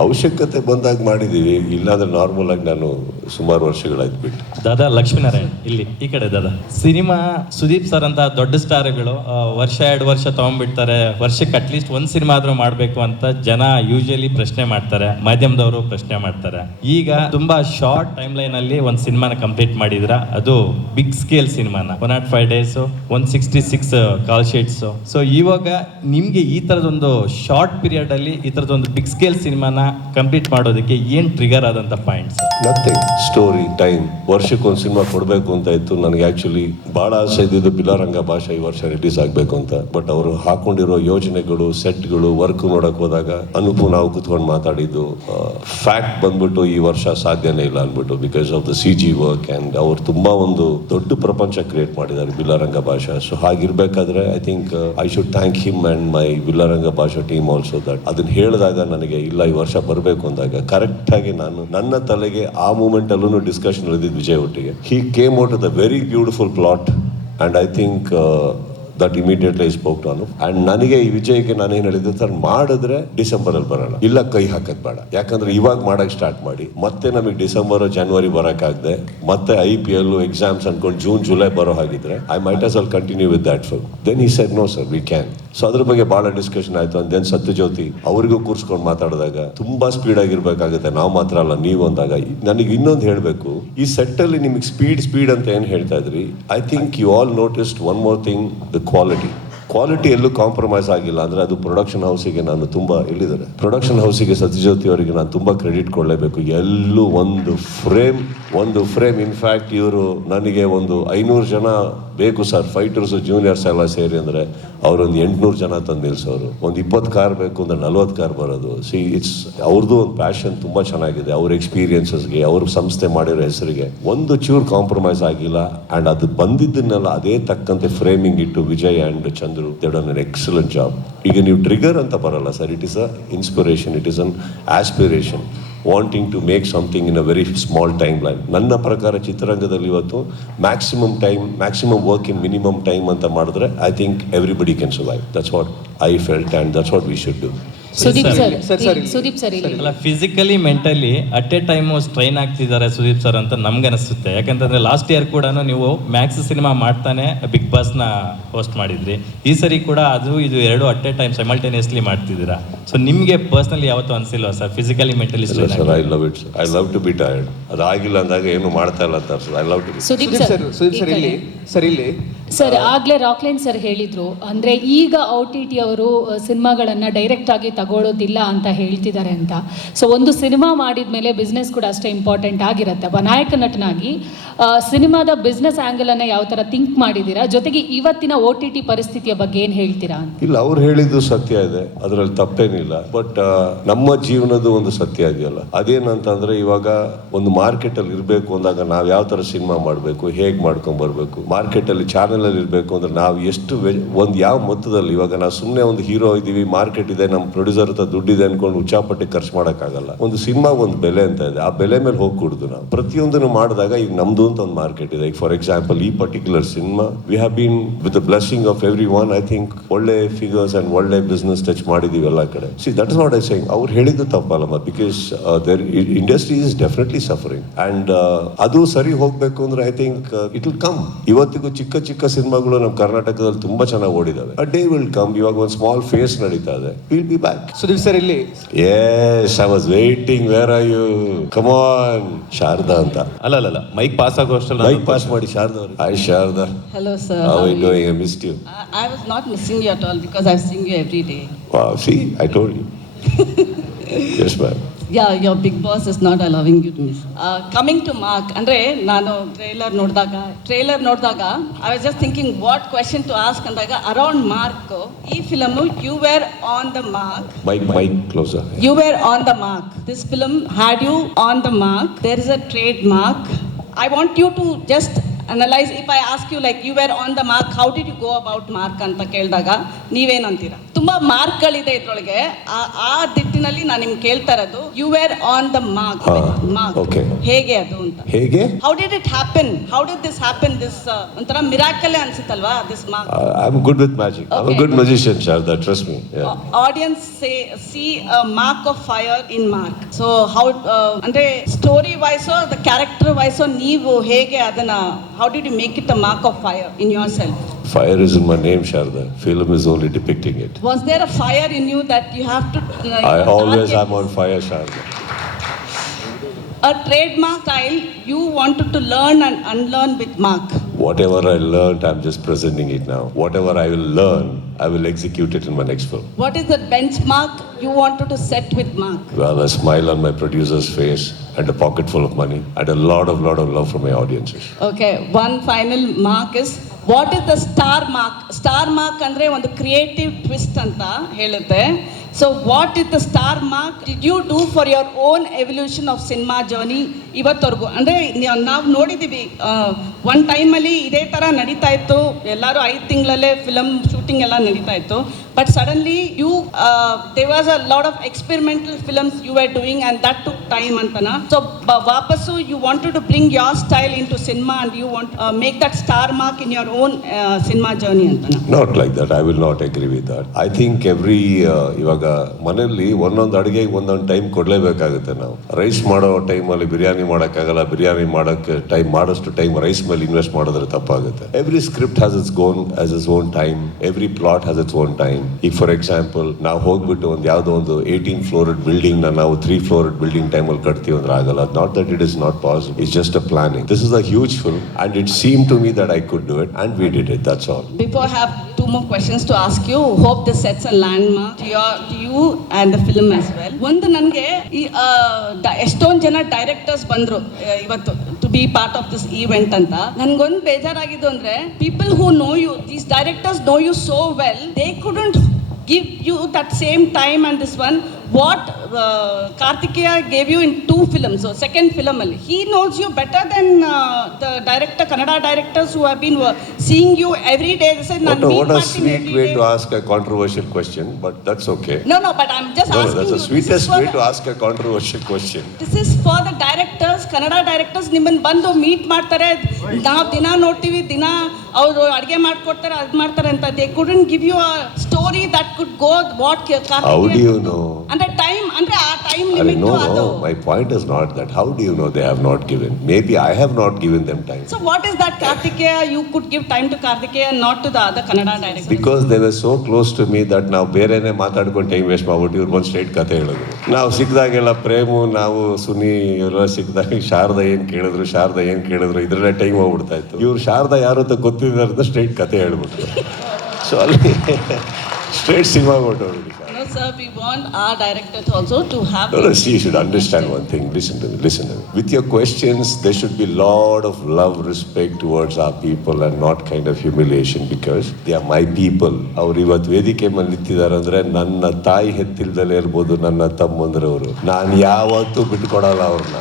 ಅವಶ್ಯಕತೆ ಬಂದಾಗ ಮಾಡಿದೀವಿ. ಇಲ್ಲಾಂದ್ರೆ ನಾರ್ಮಲ್ ಆಗಿ ನಾನು ಸುಮಾರು ವರ್ಷಗಳಾಯ್ತು ಬಿಟ್ಟು. ದಾದಾ ಲಕ್ಷ್ಮೀನಾರಾಯಣ್, ಇಲ್ಲಿ, ಈ ಕಡೆ ದಾದಾ. ಸಿನಿಮಾ ಸುದೀಪ್ ಸರ್ ಅಂತ ದೊಡ್ಡ ಸ್ಟಾರ್ಗಳು ವರ್ಷ ಎರಡು ವರ್ಷ ತಗೊಂಡ್ಬಿಡ್ತಾರೆ. ವರ್ಷಕ್ಕೆ ಅಟ್ಲೀಸ್ಟ್ ಒಂದು ಸಿನಿಮಾ ಆದರೂ ಮಾಡಬೇಕು ಅಂತ ಜನ ಯೂಶಲಿ ಪ್ರಶ್ನೆ ಮಾಡ್ತಾರೆ. ಮಾಧ್ಯಮದವರು ಪ್ರಶ್ನೆ ಮಾಡ್ತಾರೆ. ಈಗ ತುಂಬಾ ಶಾರ್ಟ್ ಟೈಮ್ ಲೈನ್ ಅಲ್ಲಿ ಒಂದು ಸಿನಿಮಾನ ಕಂಪ್ಲೀಟ್ ಮಾಡಿದ್ರ, ಅದು ಬಿಗ್ ಸ್ಕೇಲ್ ಸಿನಿಮಾನ. One nought five days one sixty six call sheets so ಇವಾಗ ನಿಮ್ಗೆ ಈ ತರದೊಂದು ಶಾರ್ಟ್ ಪೀರಿಯಡ್ ಅಲ್ಲಿ ಈ ತರದೊಂದು ಬಿಗ್ ಸ್ಕೇಲ್ ಸಿನಿಮಾನ ಕಂಪ್ಲೀಟ್ ಮಾಡೋದಕ್ಕೆ ಏನ್ ಟ್ರಿಗರ್ ಆದಂತ ಪಾಯಿಂಟ್ಸ್ ನಥಿಂಗ್ ಸ್ಟೋರಿ ಟೈಮ್ ವರ್ಷಕ್ಕೊಂದು ಸಿನಿಮಾ ಕೊಡಬೇಕು ಅಂತ ಇತ್ತು. ನನಗೆ ಆಕ್ಚುಲಿ ಭಾಳ ಆಸೆ ಇದ್ದಿದ್ದು ಬಿಲಾರಂಗ ಭಾಷೆ ಈ ವರ್ಷ ರಿಲೀಸ್ ಆಗಬೇಕು ಅಂತ. ಬಟ್ ಅವರು ಹಾಕೊಂಡಿರೋ ಯೋಜನೆಗಳು ಸೆಟ್ಗಳು ವರ್ಕ್ ನೋಡಕ್ಕೆ ಹೋದಾಗ ಅನುಪು ನಾವು ಕುತ್ಕೊಂಡು ಮಾತಾಡಿದ್ದು ಫ್ಯಾಕ್ಟ್ ಬಂದ್ಬಿಟ್ಟು ಈ ವರ್ಷ ಸಾಧ್ಯನೇ ಇಲ್ಲ ಅಂದ್ಬಿಟ್ಟು because of the C G work and ಅವ್ರು ತುಂಬಾ ಒಂದು ದೊಡ್ಡ ಪ್ರಪಂಚ ಕ್ರಿಯೇಟ್ ಮಾಡಿದ್ದಾರೆ ಬಿಲಾರಂಗ ಭಾಷಾ. So ಹಾಗಿರ್ಬೇಕಾದ್ರೆ I think I should thank him and my Billa Ranga Baasha team also that ಅದನ್ನ ಹೇಳಿದಾಗ ನನಗೆ ಇಲ್ಲ ಈ ಬರಬೇಕು ಅಂದಾಗ ಕರೆಕ್ಟ್ ಆಗಿ ನಾನು ನನ್ನ ತಲೆಗೆ ಆ ಮೂಮೆಂಟ್ ಅಲ್ಲೂ ಡಿಸ್ಕಷನ್ ನಡೆದಿದ್ದು ವಿಜಯ್ ಒಟ್ಟಿಗೆ. He came out the very beautiful plot and I think that immediately I spoke ನಾನು ಆ್ಯಂಡ್ ನನಗೆ ಈ ವಿಜಯಕ್ಕೆ ನಾನು ಏನು ಹೇಳಿದ್ದೆ ಸರ್, ಮಾಡಿದ್ರೆ ಡಿಸೆಂಬರ್ ಅಲ್ಲಿ ಬರೋಣ ಇಲ್ಲ ಕೈ ಹಾಕದ್ ಬೇಡ. ಯಾಕಂದ್ರೆ ಇವಾಗ ಮಾಡೋಕ್ಕೆ ಸ್ಟಾರ್ಟ್ ಮಾಡಿ. ಮತ್ತೆ ನಮಗೆ ಡಿಸೆಂಬರ್ ಜನವರಿ ಬರೋಕ್ಕಾಗದೆ ಮತ್ತೆ ಐ ಪಿ ಎಲ್ ಎಕ್ಸಾಮ್ಸ್ ಅನ್ಕೊಂಡು ಜೂನ್ ಜುಲೈ ಬರೋ ಹಾಗಿದ್ರೆ I might as all continue with that film then he said no sir we can so ಅದ್ರ ಬಗ್ಗೆ ಬಹಳ ಡಿಸ್ಕಷನ್ ಆಯ್ತು. ಅಂಡ್ ದೆನ್ ಸತ್ಯಜ್ಯೋತಿ ಅವರಿಗೂ ಕೂರ್ಸ್ಕೊಂಡು ಮಾತಾಡಿದಾಗ ತುಂಬಾ ಸ್ಪೀಡ್ ಆಗಿರ್ಬೇಕಾಗುತ್ತೆ. ನಾವು ಮಾತ್ರ ಅಲ್ಲ, ನೀವು ಅಂದಾಗ. ನನಗೆ ಇನ್ನೊಂದು ಹೇಳಬೇಕು. ಈ ಸೆಟ್ ಅಲ್ಲಿ ನಿಮಗೆ ಸ್ಪೀಡ್ ಸ್ಪೀಡ್ ಅಂತ ಏನು ಹೇಳ್ತಾ ಇದ್ರಿ? I think you all noticed one more thing the quality quality ಎಲ್ಲೂ ಕಾಂಪ್ರಮೈಸ್ ಆಗಿಲ್ಲ. ಅಂದರೆ ಅದು ಪ್ರೊಡಕ್ಷನ್ ಹೌಸಿಗೆ ನಾನು ತುಂಬ ಹೇಳಿದ್ದಾರೆ. ಪ್ರೊಡಕ್ಷನ್ ಹೌಸಿಗೆ ಸತ್ಯಜ್ಯೋತಿ ಅವರಿಗೆ ನಾನು ತುಂಬ ಕ್ರೆಡಿಟ್ ಕೊಡಲೇಬೇಕು. ಎಲ್ಲೂ ಒಂದು ಫ್ರೇಮ್ ಒಂದು ಫ್ರೇಮ್ ಇನ್ಫ್ಯಾಕ್ಟ್ ಇವರು ನನಗೆ ಒಂದು ಐನೂರು ಜನ ಬೇಕು ಸರ್ ಫೈಟರ್ಸ್ ಜೂನಿಯರ್ಸ್ ಎಲ್ಲ ಸೇರಿ ಅಂದರೆ ಅವರೊಂದು ಎಂಟುನೂರು ಜನ ತಂದು ನಿಲ್ಲಿಸೋರು ಒಂದು ಇಪ್ಪತ್ತು ಕಾರ್ ಬೇಕು ಅಂದರೆ ನಲ್ವತ್ತು ಕಾರ್ ಬರೋದು. ಸಿ ಇಟ್ಸ್ ಅವ್ರದ್ದು ಒಂದು ಪ್ಯಾಷನ್ ತುಂಬ ಚೆನ್ನಾಗಿದೆ. ಅವ್ರ ಎಕ್ಸ್ಪೀರಿಯನ್ಸಸ್ಗೆ ಅವ್ರ ಸಂಸ್ಥೆ ಮಾಡಿರೋ ಹೆಸರಿಗೆ. ಒಂದು ಚೂರ್ ಕಾಂಪ್ರಮೈಸ್ ಆಗಿಲ್ಲ. ಆ್ಯಂಡ್ ಅದು ಬಂದಿದ್ದನ್ನೆಲ್ಲ ಅದೇ ತಕ್ಕಂತೆ ಫ್ರೇಮಿಂಗ್ ಇಟ್ಟು ವಿಜಯ್ ಆ್ಯಂಡ್ ಚಂದ್ರು ದೇವ್ ಅನ್ ಎಕ್ಸಲೆಂಟ್ ಜಾಬ್ ಈಗ ನೀವು ಟ್ರಿಗರ್ ಅಂತ ಬರಲ್ಲ sir. It is a inspiration it is an aspiration wanting to make something in a very small timeline ನನ್ನ ಪ್ರಕಾರ ಚಿತ್ರರಂಗದಲ್ಲಿ ಇವತ್ತು maximum time maximum work in minimum time ಅಂತ ಮಾಡಿದ್ರೆ I think everybody can survive that's what I felt and that's what we should do Sudeep sir, sir Sudeep sir ಇಲ್ಲಿ. ಅಲ್ಲ physically mentally at a time strain ಆಗ್ತಿದ್ದಾರೆ Sudeep sir ಅಂತ ನಮ್ಗೆ ಅನಿಸುತ್ತೆ ಯಾಕಂತಂದ್ರೆ last year ಕೂಡ ನೀವು ಮ್ಯಾಕ್ಸ್ ಸಿನಿಮಾ ಮಾಡ್ತಾನೆ ಬಿಗ್ ಬಾಸ್ನ ಹೋಸ್ಟ್ ಮಾಡಿದ್ರಿ. ಈ ಸರಿ ಕೂಡ ಅದು ಇದು ಎರಡು ಅಟ್ ಎ ಟೈಮ್ ಸೈಮಲ್ಟೇನಿಯಸ್ಲಿ ಮಾಡ್ತಿದ್ದೀರಾ. ಸೊ ನಿಮಗೆ ಪರ್ಸನಲಿ ಯಾವತ್ತೂ ಅನಿಸಿಲ್ವಾ sir physically mentally strain sir I love it I love to be tired ಅದಾಗಿಲ್ಲ ಅಂದಾಗ ಏನು ಮಾಡ್ತಾ ಇಲ್ಲ ಅಂತ I love to be Sudeep sir Sudeep sir ಇಲ್ಲಿ. ಸರ್ ಇಲ್ಲಿ. ಸರ್, ಆಗ್ಲೇ ರಾಕ್ಲೈನ್ ಸರ್ ಹೇಳಿದ್ರು. ಅಂದ್ರೆ ಈಗ ಒ ಟಿ ಟಿ ಅವರು ಸಿನಿಮಾಗಳನ್ನ ಡೈರೆಕ್ಟ್ ಆಗಿ ತಗೊಳ್ಳೋದಿಲ್ಲ ಅಂತ ಹೇಳ್ತಿದ್ದಾರೆ ಅಂತ. ಸೊ ಒಂದು ಸಿನಿಮಾ ಮಾಡಿದ ಮೇಲೆ ಬಿಸ್ನೆಸ್ ಕೂಡ ಅಷ್ಟೇ ಇಂಪಾರ್ಟೆಂಟ್ ಆಗಿರುತ್ತೆ. ನಾಯಕ ನಟನಾಗಿ ಸಿನಿಮಾದ ಬಿಸ್ನೆಸ್ ಆಂಗಲ್ ಅನ್ನ ಯಾವ ತರ ಥಿಂಕ್ ಮಾಡಿದ್ದೀರಾ? ಜೊತೆಗೆ ಇವತ್ತಿನ ಒ ಟಿ ಟಿ ಪರಿಸ್ಥಿತಿಯ ಬಗ್ಗೆ ಏನ್ ಹೇಳ್ತೀರಾ ಇಲ್ಲ, ಅವ್ರು ಹೇಳಿದ್ದು ಸತ್ಯ ಇದೆ. ಅದರಲ್ಲಿ ತಪ್ಪೇನಿಲ್ಲ. ಬಟ್ ನಮ್ಮ ಜೀವನದ ಒಂದು ಸತ್ಯ ಇದೆಯಲ್ಲ. ಅದೇನಂತಂದ್ರೆ ಇವಾಗ ಒಂದು ಮಾರ್ಕೆಟ್ ಅಲ್ಲಿ ಇರಬೇಕು ಅಂದಾಗ ನಾವು ಯಾವ ತರ ಸಿನಿಮಾ ಮಾಡಬೇಕು, ಹೇಗ್ ಮಾಡ್ಕೊಂಡ್ ಬರಬೇಕು? ಮಾರ್ಕೆಟ್ ಅಲ್ಲಿ ಚಾನೆಲ್ ಅಲ್ಲಿ ಇರಬೇಕು ಅಂದ್ರೆ ನಾವು ಎಷ್ಟು ಒಂದ್ ಯಾವ ಮೊತ್ತದಲ್ಲಿ, ಇವಾಗ ನಾವು ಸುಮ್ಮನೆ ಒಂದು ಹೀರೋ ಇದ್ದೀವಿ, ಮಾರ್ಕೆಟ್ ಇದೆ, ನಮ್ಮ ಪ್ರೊಡ್ಯೂಸರ್ ಹತ್ರ ದುಡ್ಡಿದೆ ಅನ್ಕೊಂಡು ಉಚ್ಚಾಪಟ್ಟಿ ಖರ್ಚು ಮಾಡೋಕ್ಕಾಗಲ್ಲ. ಒಂದು ಸಿನಿಮಾ ಒಂದು ಬೆಲೆ ಅಂತ ಇದೆ, ಆ ಬೆಲೆ ಮೇಲೆ ಹೋಗಿ ಕುಡ್ದು ನಾವು. ಪ್ರತಿಯೊಂದನ್ನು ಮಾಡಿದಾಗ ಈಗ ನಮ್ದು ಅಂತ ಒಂದು ಮಾರ್ಕೆಟ್ ಇದೆ. ಫಾರ್ ಎಕ್ಸಾಂಪಲ್ ಈ particular cinema we have been with the blessing of every one I think ಒಳ್ಳೆ ಫಿಗರ್ಸ್ ಅಂಡ್ ಒಳ್ಳೆ ಬಿಸ್ನೆಸ್ ಟಚ್ ಮಾಡಿದೀವಿ ಎಲ್ಲ ಕಡೆ. See that is not I saying ಅವ್ರು ಹೇಳಿದ್ದು ತಪ್ಪಲ್ಲಮ್ಮ because there industry is definitely suffering and ಅದು ಸರಿ ಹೋಗಬೇಕು ಅಂದ್ರೆ I think it will come ಇವತ್ತಿಗೂ ಚಿಕ್ಕ ಚಿಕ್ಕ ಸಿನಿಮಾಗಳು ನಮ್ಮ ಕರ್ನಾಟಕದಲ್ಲಿ ತುಂಬಾ ಚೆನ್ನಾಗಿ ಓಡಿದಾವೆ. ಅ ಡೇ ವಿಲ್ ಕಮ್ ಇವಾಗ ಒಂದು ಸ್ಮಾಲ್ ಫೇಸ್ ನಡೀತಾ ಇದೆ. Will be back Sudeep sir ಇಲ್ಲಿ? Yes I was waiting where are you come on Sharada ಅಂತ. ಅಲ್ಲ ಅಲ್ಲ ಅಲ್ಲ ಮೈಕ್ ಪಾಸ್ ಆಗೋ ಅಷ್ಟಲ್ಲ ಮೈಕ್ ಪಾಸ್ ಮಾಡಿ ಶಾರದಾ ಅವರಿಗೆ. I Sharada. Hello sir how are you doing I missed you I was not missing you at all because I have seen you every day ವಾ see I told you yes bye ma'am. Yeah, your big boss is not allowing you to miss. Uh, coming to Mark, ಅಂದ್ರೆ ನಾನು trailer ನೋಡಿದಾಗ trailer ನೋಡಿದಾಗ I was just thinking what question to ask ಅಂದಾಗ around Mark ಈ film you were on the Mark Mic, mic closer. You were on the mark. This film had you on the mark. There is a trademark. I want you to just analyze if I ask you like you were on the Mark how did you go about Mark ಅಂತ ಕೇಳಿದಾಗ ನೀವೇನಂತೀರ? ತುಂಬಾ ಮಾರ್ಕ್ಗಳಿದೆ ಇದ್ರೊಳಗೆ. ಆ- ಆ ದಿಟ್ಟಿನಲ್ಲಿ ನಾನು ನಿಮ್ಗೆ ಕೇಳ್ತಾ ಇರೋದು you were on the Mark Mark. ಹೇಗೆ ಅದು ಅಂತ? ಹೇಗೆ? How did it happen how did this happen this ಒಂಥರ miracle ಅನ್ಸುತ್ತಲ್ವಾ this Mark I am good with magic I am good good magician, trust me. Audience say see Mark of fire in Mark so how ಅಂದ್ರೆ story wise the character wise ನೀವು ಹೇಗೆ ಅದನ್ನ How did you make it the mark of fire in yourself? Fire is in my name, Sharda. Film is only depicting it. Was there a fire in you that you have to? Uh, I always am on fire, Sharda. A trademark style you wanted to learn and unlearn with Mark Whatever I learned, I'm just presenting it now. Whatever I will learn, I will execute it in my next film. What is the benchmark you wanted to set with mark Well, a smile on my producer's face and a pocket full of money and a lot of, lot of love from my audiences. Okay one final mark is what is the star mark star mark ಅಂದ್ರೆ ಒಂದು creative twist ಅಂತ ಹೇಳುತ್ತೆ so what is the star Mark did you do for your own evolution of cinema journey ಇವತ್ತವರೆಗೂ? ಅಂದರೆ ನಾವು ನೋಡಿದ್ದೀವಿ one ಟೈಮಲ್ಲಿ ಇದೇ ಥರ ನಡೀತಾ ಇತ್ತು. ಎಲ್ಲರೂ ಐದು ತಿಂಗಳಲ್ಲೇ ಫಿಲಮ್ ಶೂಟಿಂಗ್ ಎಲ್ಲ ನಡೀತಾ ಇತ್ತು. But suddenly you they was a lot of experimental films you are doing and that to time ಅಂತನ ಸೊ ವಾಪಸ್ಸು you wanted to bring your style into cinema and you want make that star Mark in your own cinema journey ಅಂತನ not like that I will not agree with that I think every ಇವಾಗ ಮನೆಯಲ್ಲಿ ಒಂದೊಂದು ಅಡುಗೆಗೆ ಒಂದೊಂದು time ಕೊಡಲೇಬೇಕಾಗುತ್ತೆ ನಾವು. Rice ಮಾಡೋ ಟೈಮಲ್ಲಿ ಬಿರಿಯಾನಿ ಮಾಡೋಕ್ಕಾಗಲ್ಲ, ಬಿರಿಯಾನಿ ಮಾಡೋಕ್ಕೆ ಟೈಮ್ ಮಾಡೋಷ್ಟು ಟೈಮ್ ರೈಸ್ ಮೇಲೆ ಇನ್ವೆಸ್ಟ್ ಮಾಡಿದ್ರೆ ತಪ್ಪಾಗುತ್ತೆ. Every script has its gone has is own time every plot has its own time ಈಗ ಫಾರ್ ಎಕ್ಸಾಂಪಲ್ ನಾವು ಹೋಗ್ಬಿಟ್ಟು ಒಂದು ಯಾವುದೋ ಒಂದು ಏಯ್ಟೀನ್ ಫ್ಲೋರ್ಡ್ ಬಿಲ್ಡಿಂಗ್ನ ನಾವು ತ್ರೀ ಫ್ಲೋರ್ಡ್ ಬಿಲ್ಡಿಂಗ್ ಟೈಮಲ್ಲಿ ಕಟ್ತೀವಿ ಅಂದ್ರೆ ಆಗಲ್ಲ. Not that it is not possible it's just a planning this is a huge full and it seem to me that I could do it and we did it that's all Before have have more more to ask you hope this sets a landmark to your to you and the film as well ಒಂದು ನನಗೆ ಈ ಎಷ್ಟೊಂದು ಜನ directors ಬಂದರು ಇವತ್ತು. To be part of this event ಅಂತ. ನನ್ಗೊಂದು ಬೇಜಾರಾಗಿದ್ದು ಅಂದ್ರೆ people who know you these directors know you so well they couldn't give you that same time and this one what uh, Kartikeya gave you in two films so second film ಅಲ್ಲಿ he knows you better than uh, the director Kannada directors who have been uh, seeing you every day they say What "ನಾನು a, meet what a ಮಾಡ್ತೀನಿ sweet every way day." to ask a controversial question, but that's okay. no no but I'm just No, no, asking that's the you this is sweetest for way the- to ask a controversial question. This is for the directors Kannada directors ನಿಮ್ಮನ್ನು ಬಂದು meet ಮಾಡ್ತಾರೆ ನಾವು ದಿನ ನೋಡ್ತೀವಿ ದಿನ ಅವರು ಅಡುಗೆ ಮಾಡ್ಕೊಡ್ತಾರೆ ಅದು ಮಾಡ್ತಾರೆ ಅಂತ they couldn't give you a story that could go what How do you know? ಅಂದ್ರೆ ಟೈಮ್ ಅಂದ್ರೆ ಆ time I mean, limit no, ಅದು. no, my point is not that. How do you know they have not given? Maybe I have not given them time. So what is that Karthikeya you could give time to Karthikeya not to the other Kannada director Because they were so close to me that ನಾವು ಬೇರೆನೇ ಮಾತಾಡ್ಕೊಂಡು time waste ಮಾಡ್ಬಿಟ್ಟು ಇವ್ರು ಬಂದು straight ಕತೆ ಹೇಳಿದ್ರು. ನಾವು ಸಿಕ್ಕಿದಾಗೆಲ್ಲ frame ನಾವು ಸುನಿ ಇವರೆಲ್ಲ ಸಿಕ್ಕಿದಾಗ ಶಾರದಾ ಏನು ಕೇಳಿದ್ರು ಶಾರದಾ ಏನು ಕೇಳಿದ್ರು ಇದರಲ್ಲೇ ಟೈಮ್ ಹೋಗ್ಬಿಡ್ತಾ ಇತ್ತು. ಇವ್ರು ಶಾರದಾ ಯಾರು ಅಂತ ಗೊತ್ತಿದ್ದಾರೆ ಅಂತ ಸ್ಟ್ರೈಟ್ ಕತೆ ಹೇಳ್ಬಿಟ್ರು. ಸೊ ಅಲ್ಲಿ ಸ್ಟ್ರೈಟ್ ಸಿನಿಮಾ ಹೊರಟೋಗ್ಬಿಡಿ we our directors also to have. No, no, see, you should understand one thing. Listen to me, listen to me. With your questions, there should be a lot of love, respect towards our people and not kind of humiliation because they are my people. ಅವ್ರು ಇವತ್ತು ವೇದಿಕೆ ಮೇಲೆ ನಿಂತಿದ್ದಾರೆ ಅಂದ್ರೆ ನನ್ನ ತಾಯಿ ಹೆತ್ತಿಲ್ದಲೇ ಇರ್ಬೋದು ನನ್ನ ತಮ್ಮಂದ್ರವರು ನಾನು ಯಾವತ್ತೂ ಬಿಟ್ಕೊಡಲ್ಲ ಅವ್ರನ್ನ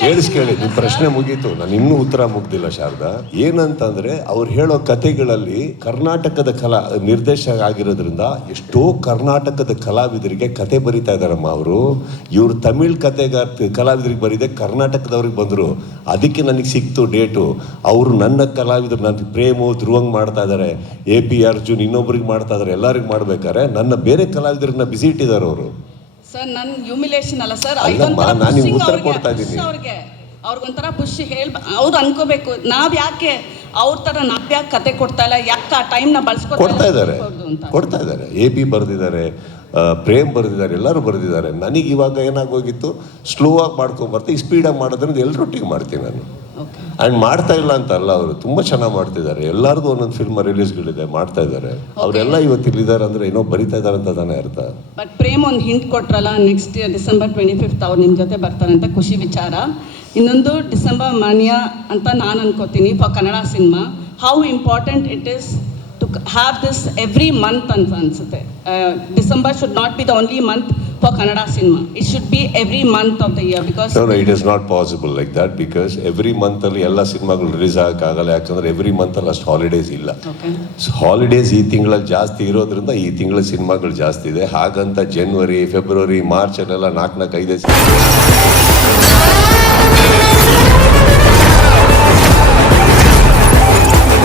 ಕೇಳಿಸ್ಕೇಳಿ ನಿಮ್ಮ ಪ್ರಶ್ನೆ ಮುಗೀತು. ನಾನು ಇನ್ನೂ ಉತ್ತರ ಮುಗ್ದಿಲ್ಲ, ಶಾರದಾ. ಏನಂತಂದ್ರೆ, ಅವ್ರು ಹೇಳೋ ಕತೆಗಳಲ್ಲಿ ಕರ್ನಾಟಕದ ಕಲಾ, ನಿರ್ದೇಶಕ ಆಗಿರೋದ್ರಿಂದ ಎಷ್ಟೋ ಕರ್ನಾಟಕದ ಕಲಾವಿದರಿಗೆ ಕತೆ ಬರಿತಾ ಇದಾರಮ್ಮ ಅವರು. ಇವ್ರು ತಮಿಳ್ ಕತೆಗಾರ ಕಲಾವಿದರಿಗೆ ಬರೀದೆ ಕರ್ನಾಟಕದವ್ರಿಗೆ ಬಂದರು. ಅದಕ್ಕೆ ನನಗೆ ಸಿಕ್ತು ಡೇಟು. ಅವರು ನನ್ನ ಕಲಾವಿದರು ನನ್ನ ಪ್ರೇಮು, ಧ್ರುವಂಗ್ ಮಾಡ್ತಾ ಇದ್ದಾರೆ ಎ ಪಿ ಅರ್ಜುನ್ ಇನ್ನೊಬ್ರಿಗೆ ಮಾಡ್ತಾ ಇದಾರೆ, ಎಲ್ಲರಿಗೆ ಮಾಡ್ಬೇಕಾದ್ರೆ ನನ್ನ ಬೇರೆ ಕಲಾವಿದರನ್ನ ಬಿಸಿ ಇಟ್ಟಿದ್ದಾರೆ ಅವರು. ಸರ್ ನನ್ನ ಹ್ಯೂಮಿಲೇಷನ್ ಅಲ್ಲ ಸರ್ ಅಲ್ಲಮ್ಮ, ನಾನ್ ನಿಮ್ಗೆ ಉತ್ತರ ಕೊಡ್ತಾ ಇದ್ದೀನಿ. ಅವ್ರಿಗೆ. ಅವ್ರಿಗೊಂಥರ ಖುಷಿ ಹೇಳ್ ಅವ್ರು ಅನ್ಕೋಬೇಕು. ನಾವ್ ಯಾಕೆ ಅವ್ರ ತರ ನಾವ್ ಯಾಕೆ ಕತೆ ಕೊಡ್ತಾ ಇಲ್ಲ ಯಾಕೆ ಆ ಟೈಮ್ನ ಬಳಸ್ಕೊತಾ ಕೊಡ್ತಾ ಇದ್ದಾರೆ. ಕೊಡ್ತಾ ಇದ್ದಾರೆ. ಎ ಪಿ ಬರೆದಿದ್ದಾರೆ ಪ್ರೇಮ್ ಬರೆದಿದ್ದಾರೆ ಎಲ್ಲರೂ ಬರೆದಿದ್ದಾರೆ. ನನಗೆ ಇವಾಗ ಏನಾಗೋಗಿತ್ತು? ಸ್ಲೋ ಆಗಿ ಮಾಡ್ಕೊಂಬರ್ತೀನಿ ಸ್ಪೀಡಾಗಿ ಮಾಡೋದ್ರಿಂದ ಎಲ್ಲರೊಟ್ಟಿಗೆ ಮಾಡ್ತೀನಿ ನಾನು. ಆ್ಯಂಡ್ ಮಾಡ್ತಾ ಇಲ್ಲ ಅಂತ ಅಲ್ಲ ಅವರು. ತುಂಬ ಚೆನ್ನಾಗಿ ಮಾಡ್ತಿದ್ದಾರೆ. ಎಲ್ಲರದು ಒಂದೊಂದು ಫಿಲ್ಮ್ ರಿಲೀಸ್ಗಳಿದೆ ಮಾಡ್ತಾ ಇದ್ದಾರೆ. ಅವರೆಲ್ಲ ಇವತ್ತು ಇಲ್ಲಿದ್ದಾರೆ ಅಂದ್ರೆ ಏನೋ ಬರಿತಾ ಇದ್ದಾರೆ ಅಂತ ತಾನೇ ಅರ್ಥ. ಬಟ್ ಪ್ರೇಮ್ ಒಂದು ಹಿಂಟ್ ಕೊಟ್ರಲ್ಲ ನೆಕ್ಸ್ಟ್ ಡಿಸೆಂಬರ್ ಟ್ವೆಂಟಿ ಫಿಫ್ತ್ ಅವ್ರು ನಿಮ್ಮ ಜೊತೆ ಬರ್ತಾರೆ ಅಂತ ಖುಷಿ ವಿಚಾರ. ಇನ್ನೊಂದು ಡಿಸೆಂಬರ್ ಮಾನ್ಯ ಅಂತ ನಾನು ಅನ್ಕೋತೀನಿ for Kannada cinema how important it is to have this every month ಅಂತ ಅನ್ಸುತ್ತೆ. December should not be the only month Kannada cinema it should be every month of the year because no no it is not possible like that because every ಮಂತಲ್ಲಿ ಎಲ್ಲ ಸಿನಿಮಾಗಳು release ಆಗೋಕ್ಕಾಗಲ್ಲ ಯಾಕಂದ್ರೆ every ಮಂತಲ್ಲಿ ಅಷ್ಟು holidays ಇಲ್ಲ. Holidays ಈ ತಿಂಗಳಲ್ಲಿ ಜಾಸ್ತಿ ಇರೋದ್ರಿಂದ ಈ ತಿಂಗಳ ಸಿನಿಮಾಗಳು ಜಾಸ್ತಿ ಇದೆ. ಹಾಗಂತ ಜನವರಿ ಫೆಬ್ರವರಿ ಮಾರ್ಚ್ ಅಲ್ಲೆಲ್ಲ ನಾಲ್ಕು ನಾಲ್ಕು ಐದೇ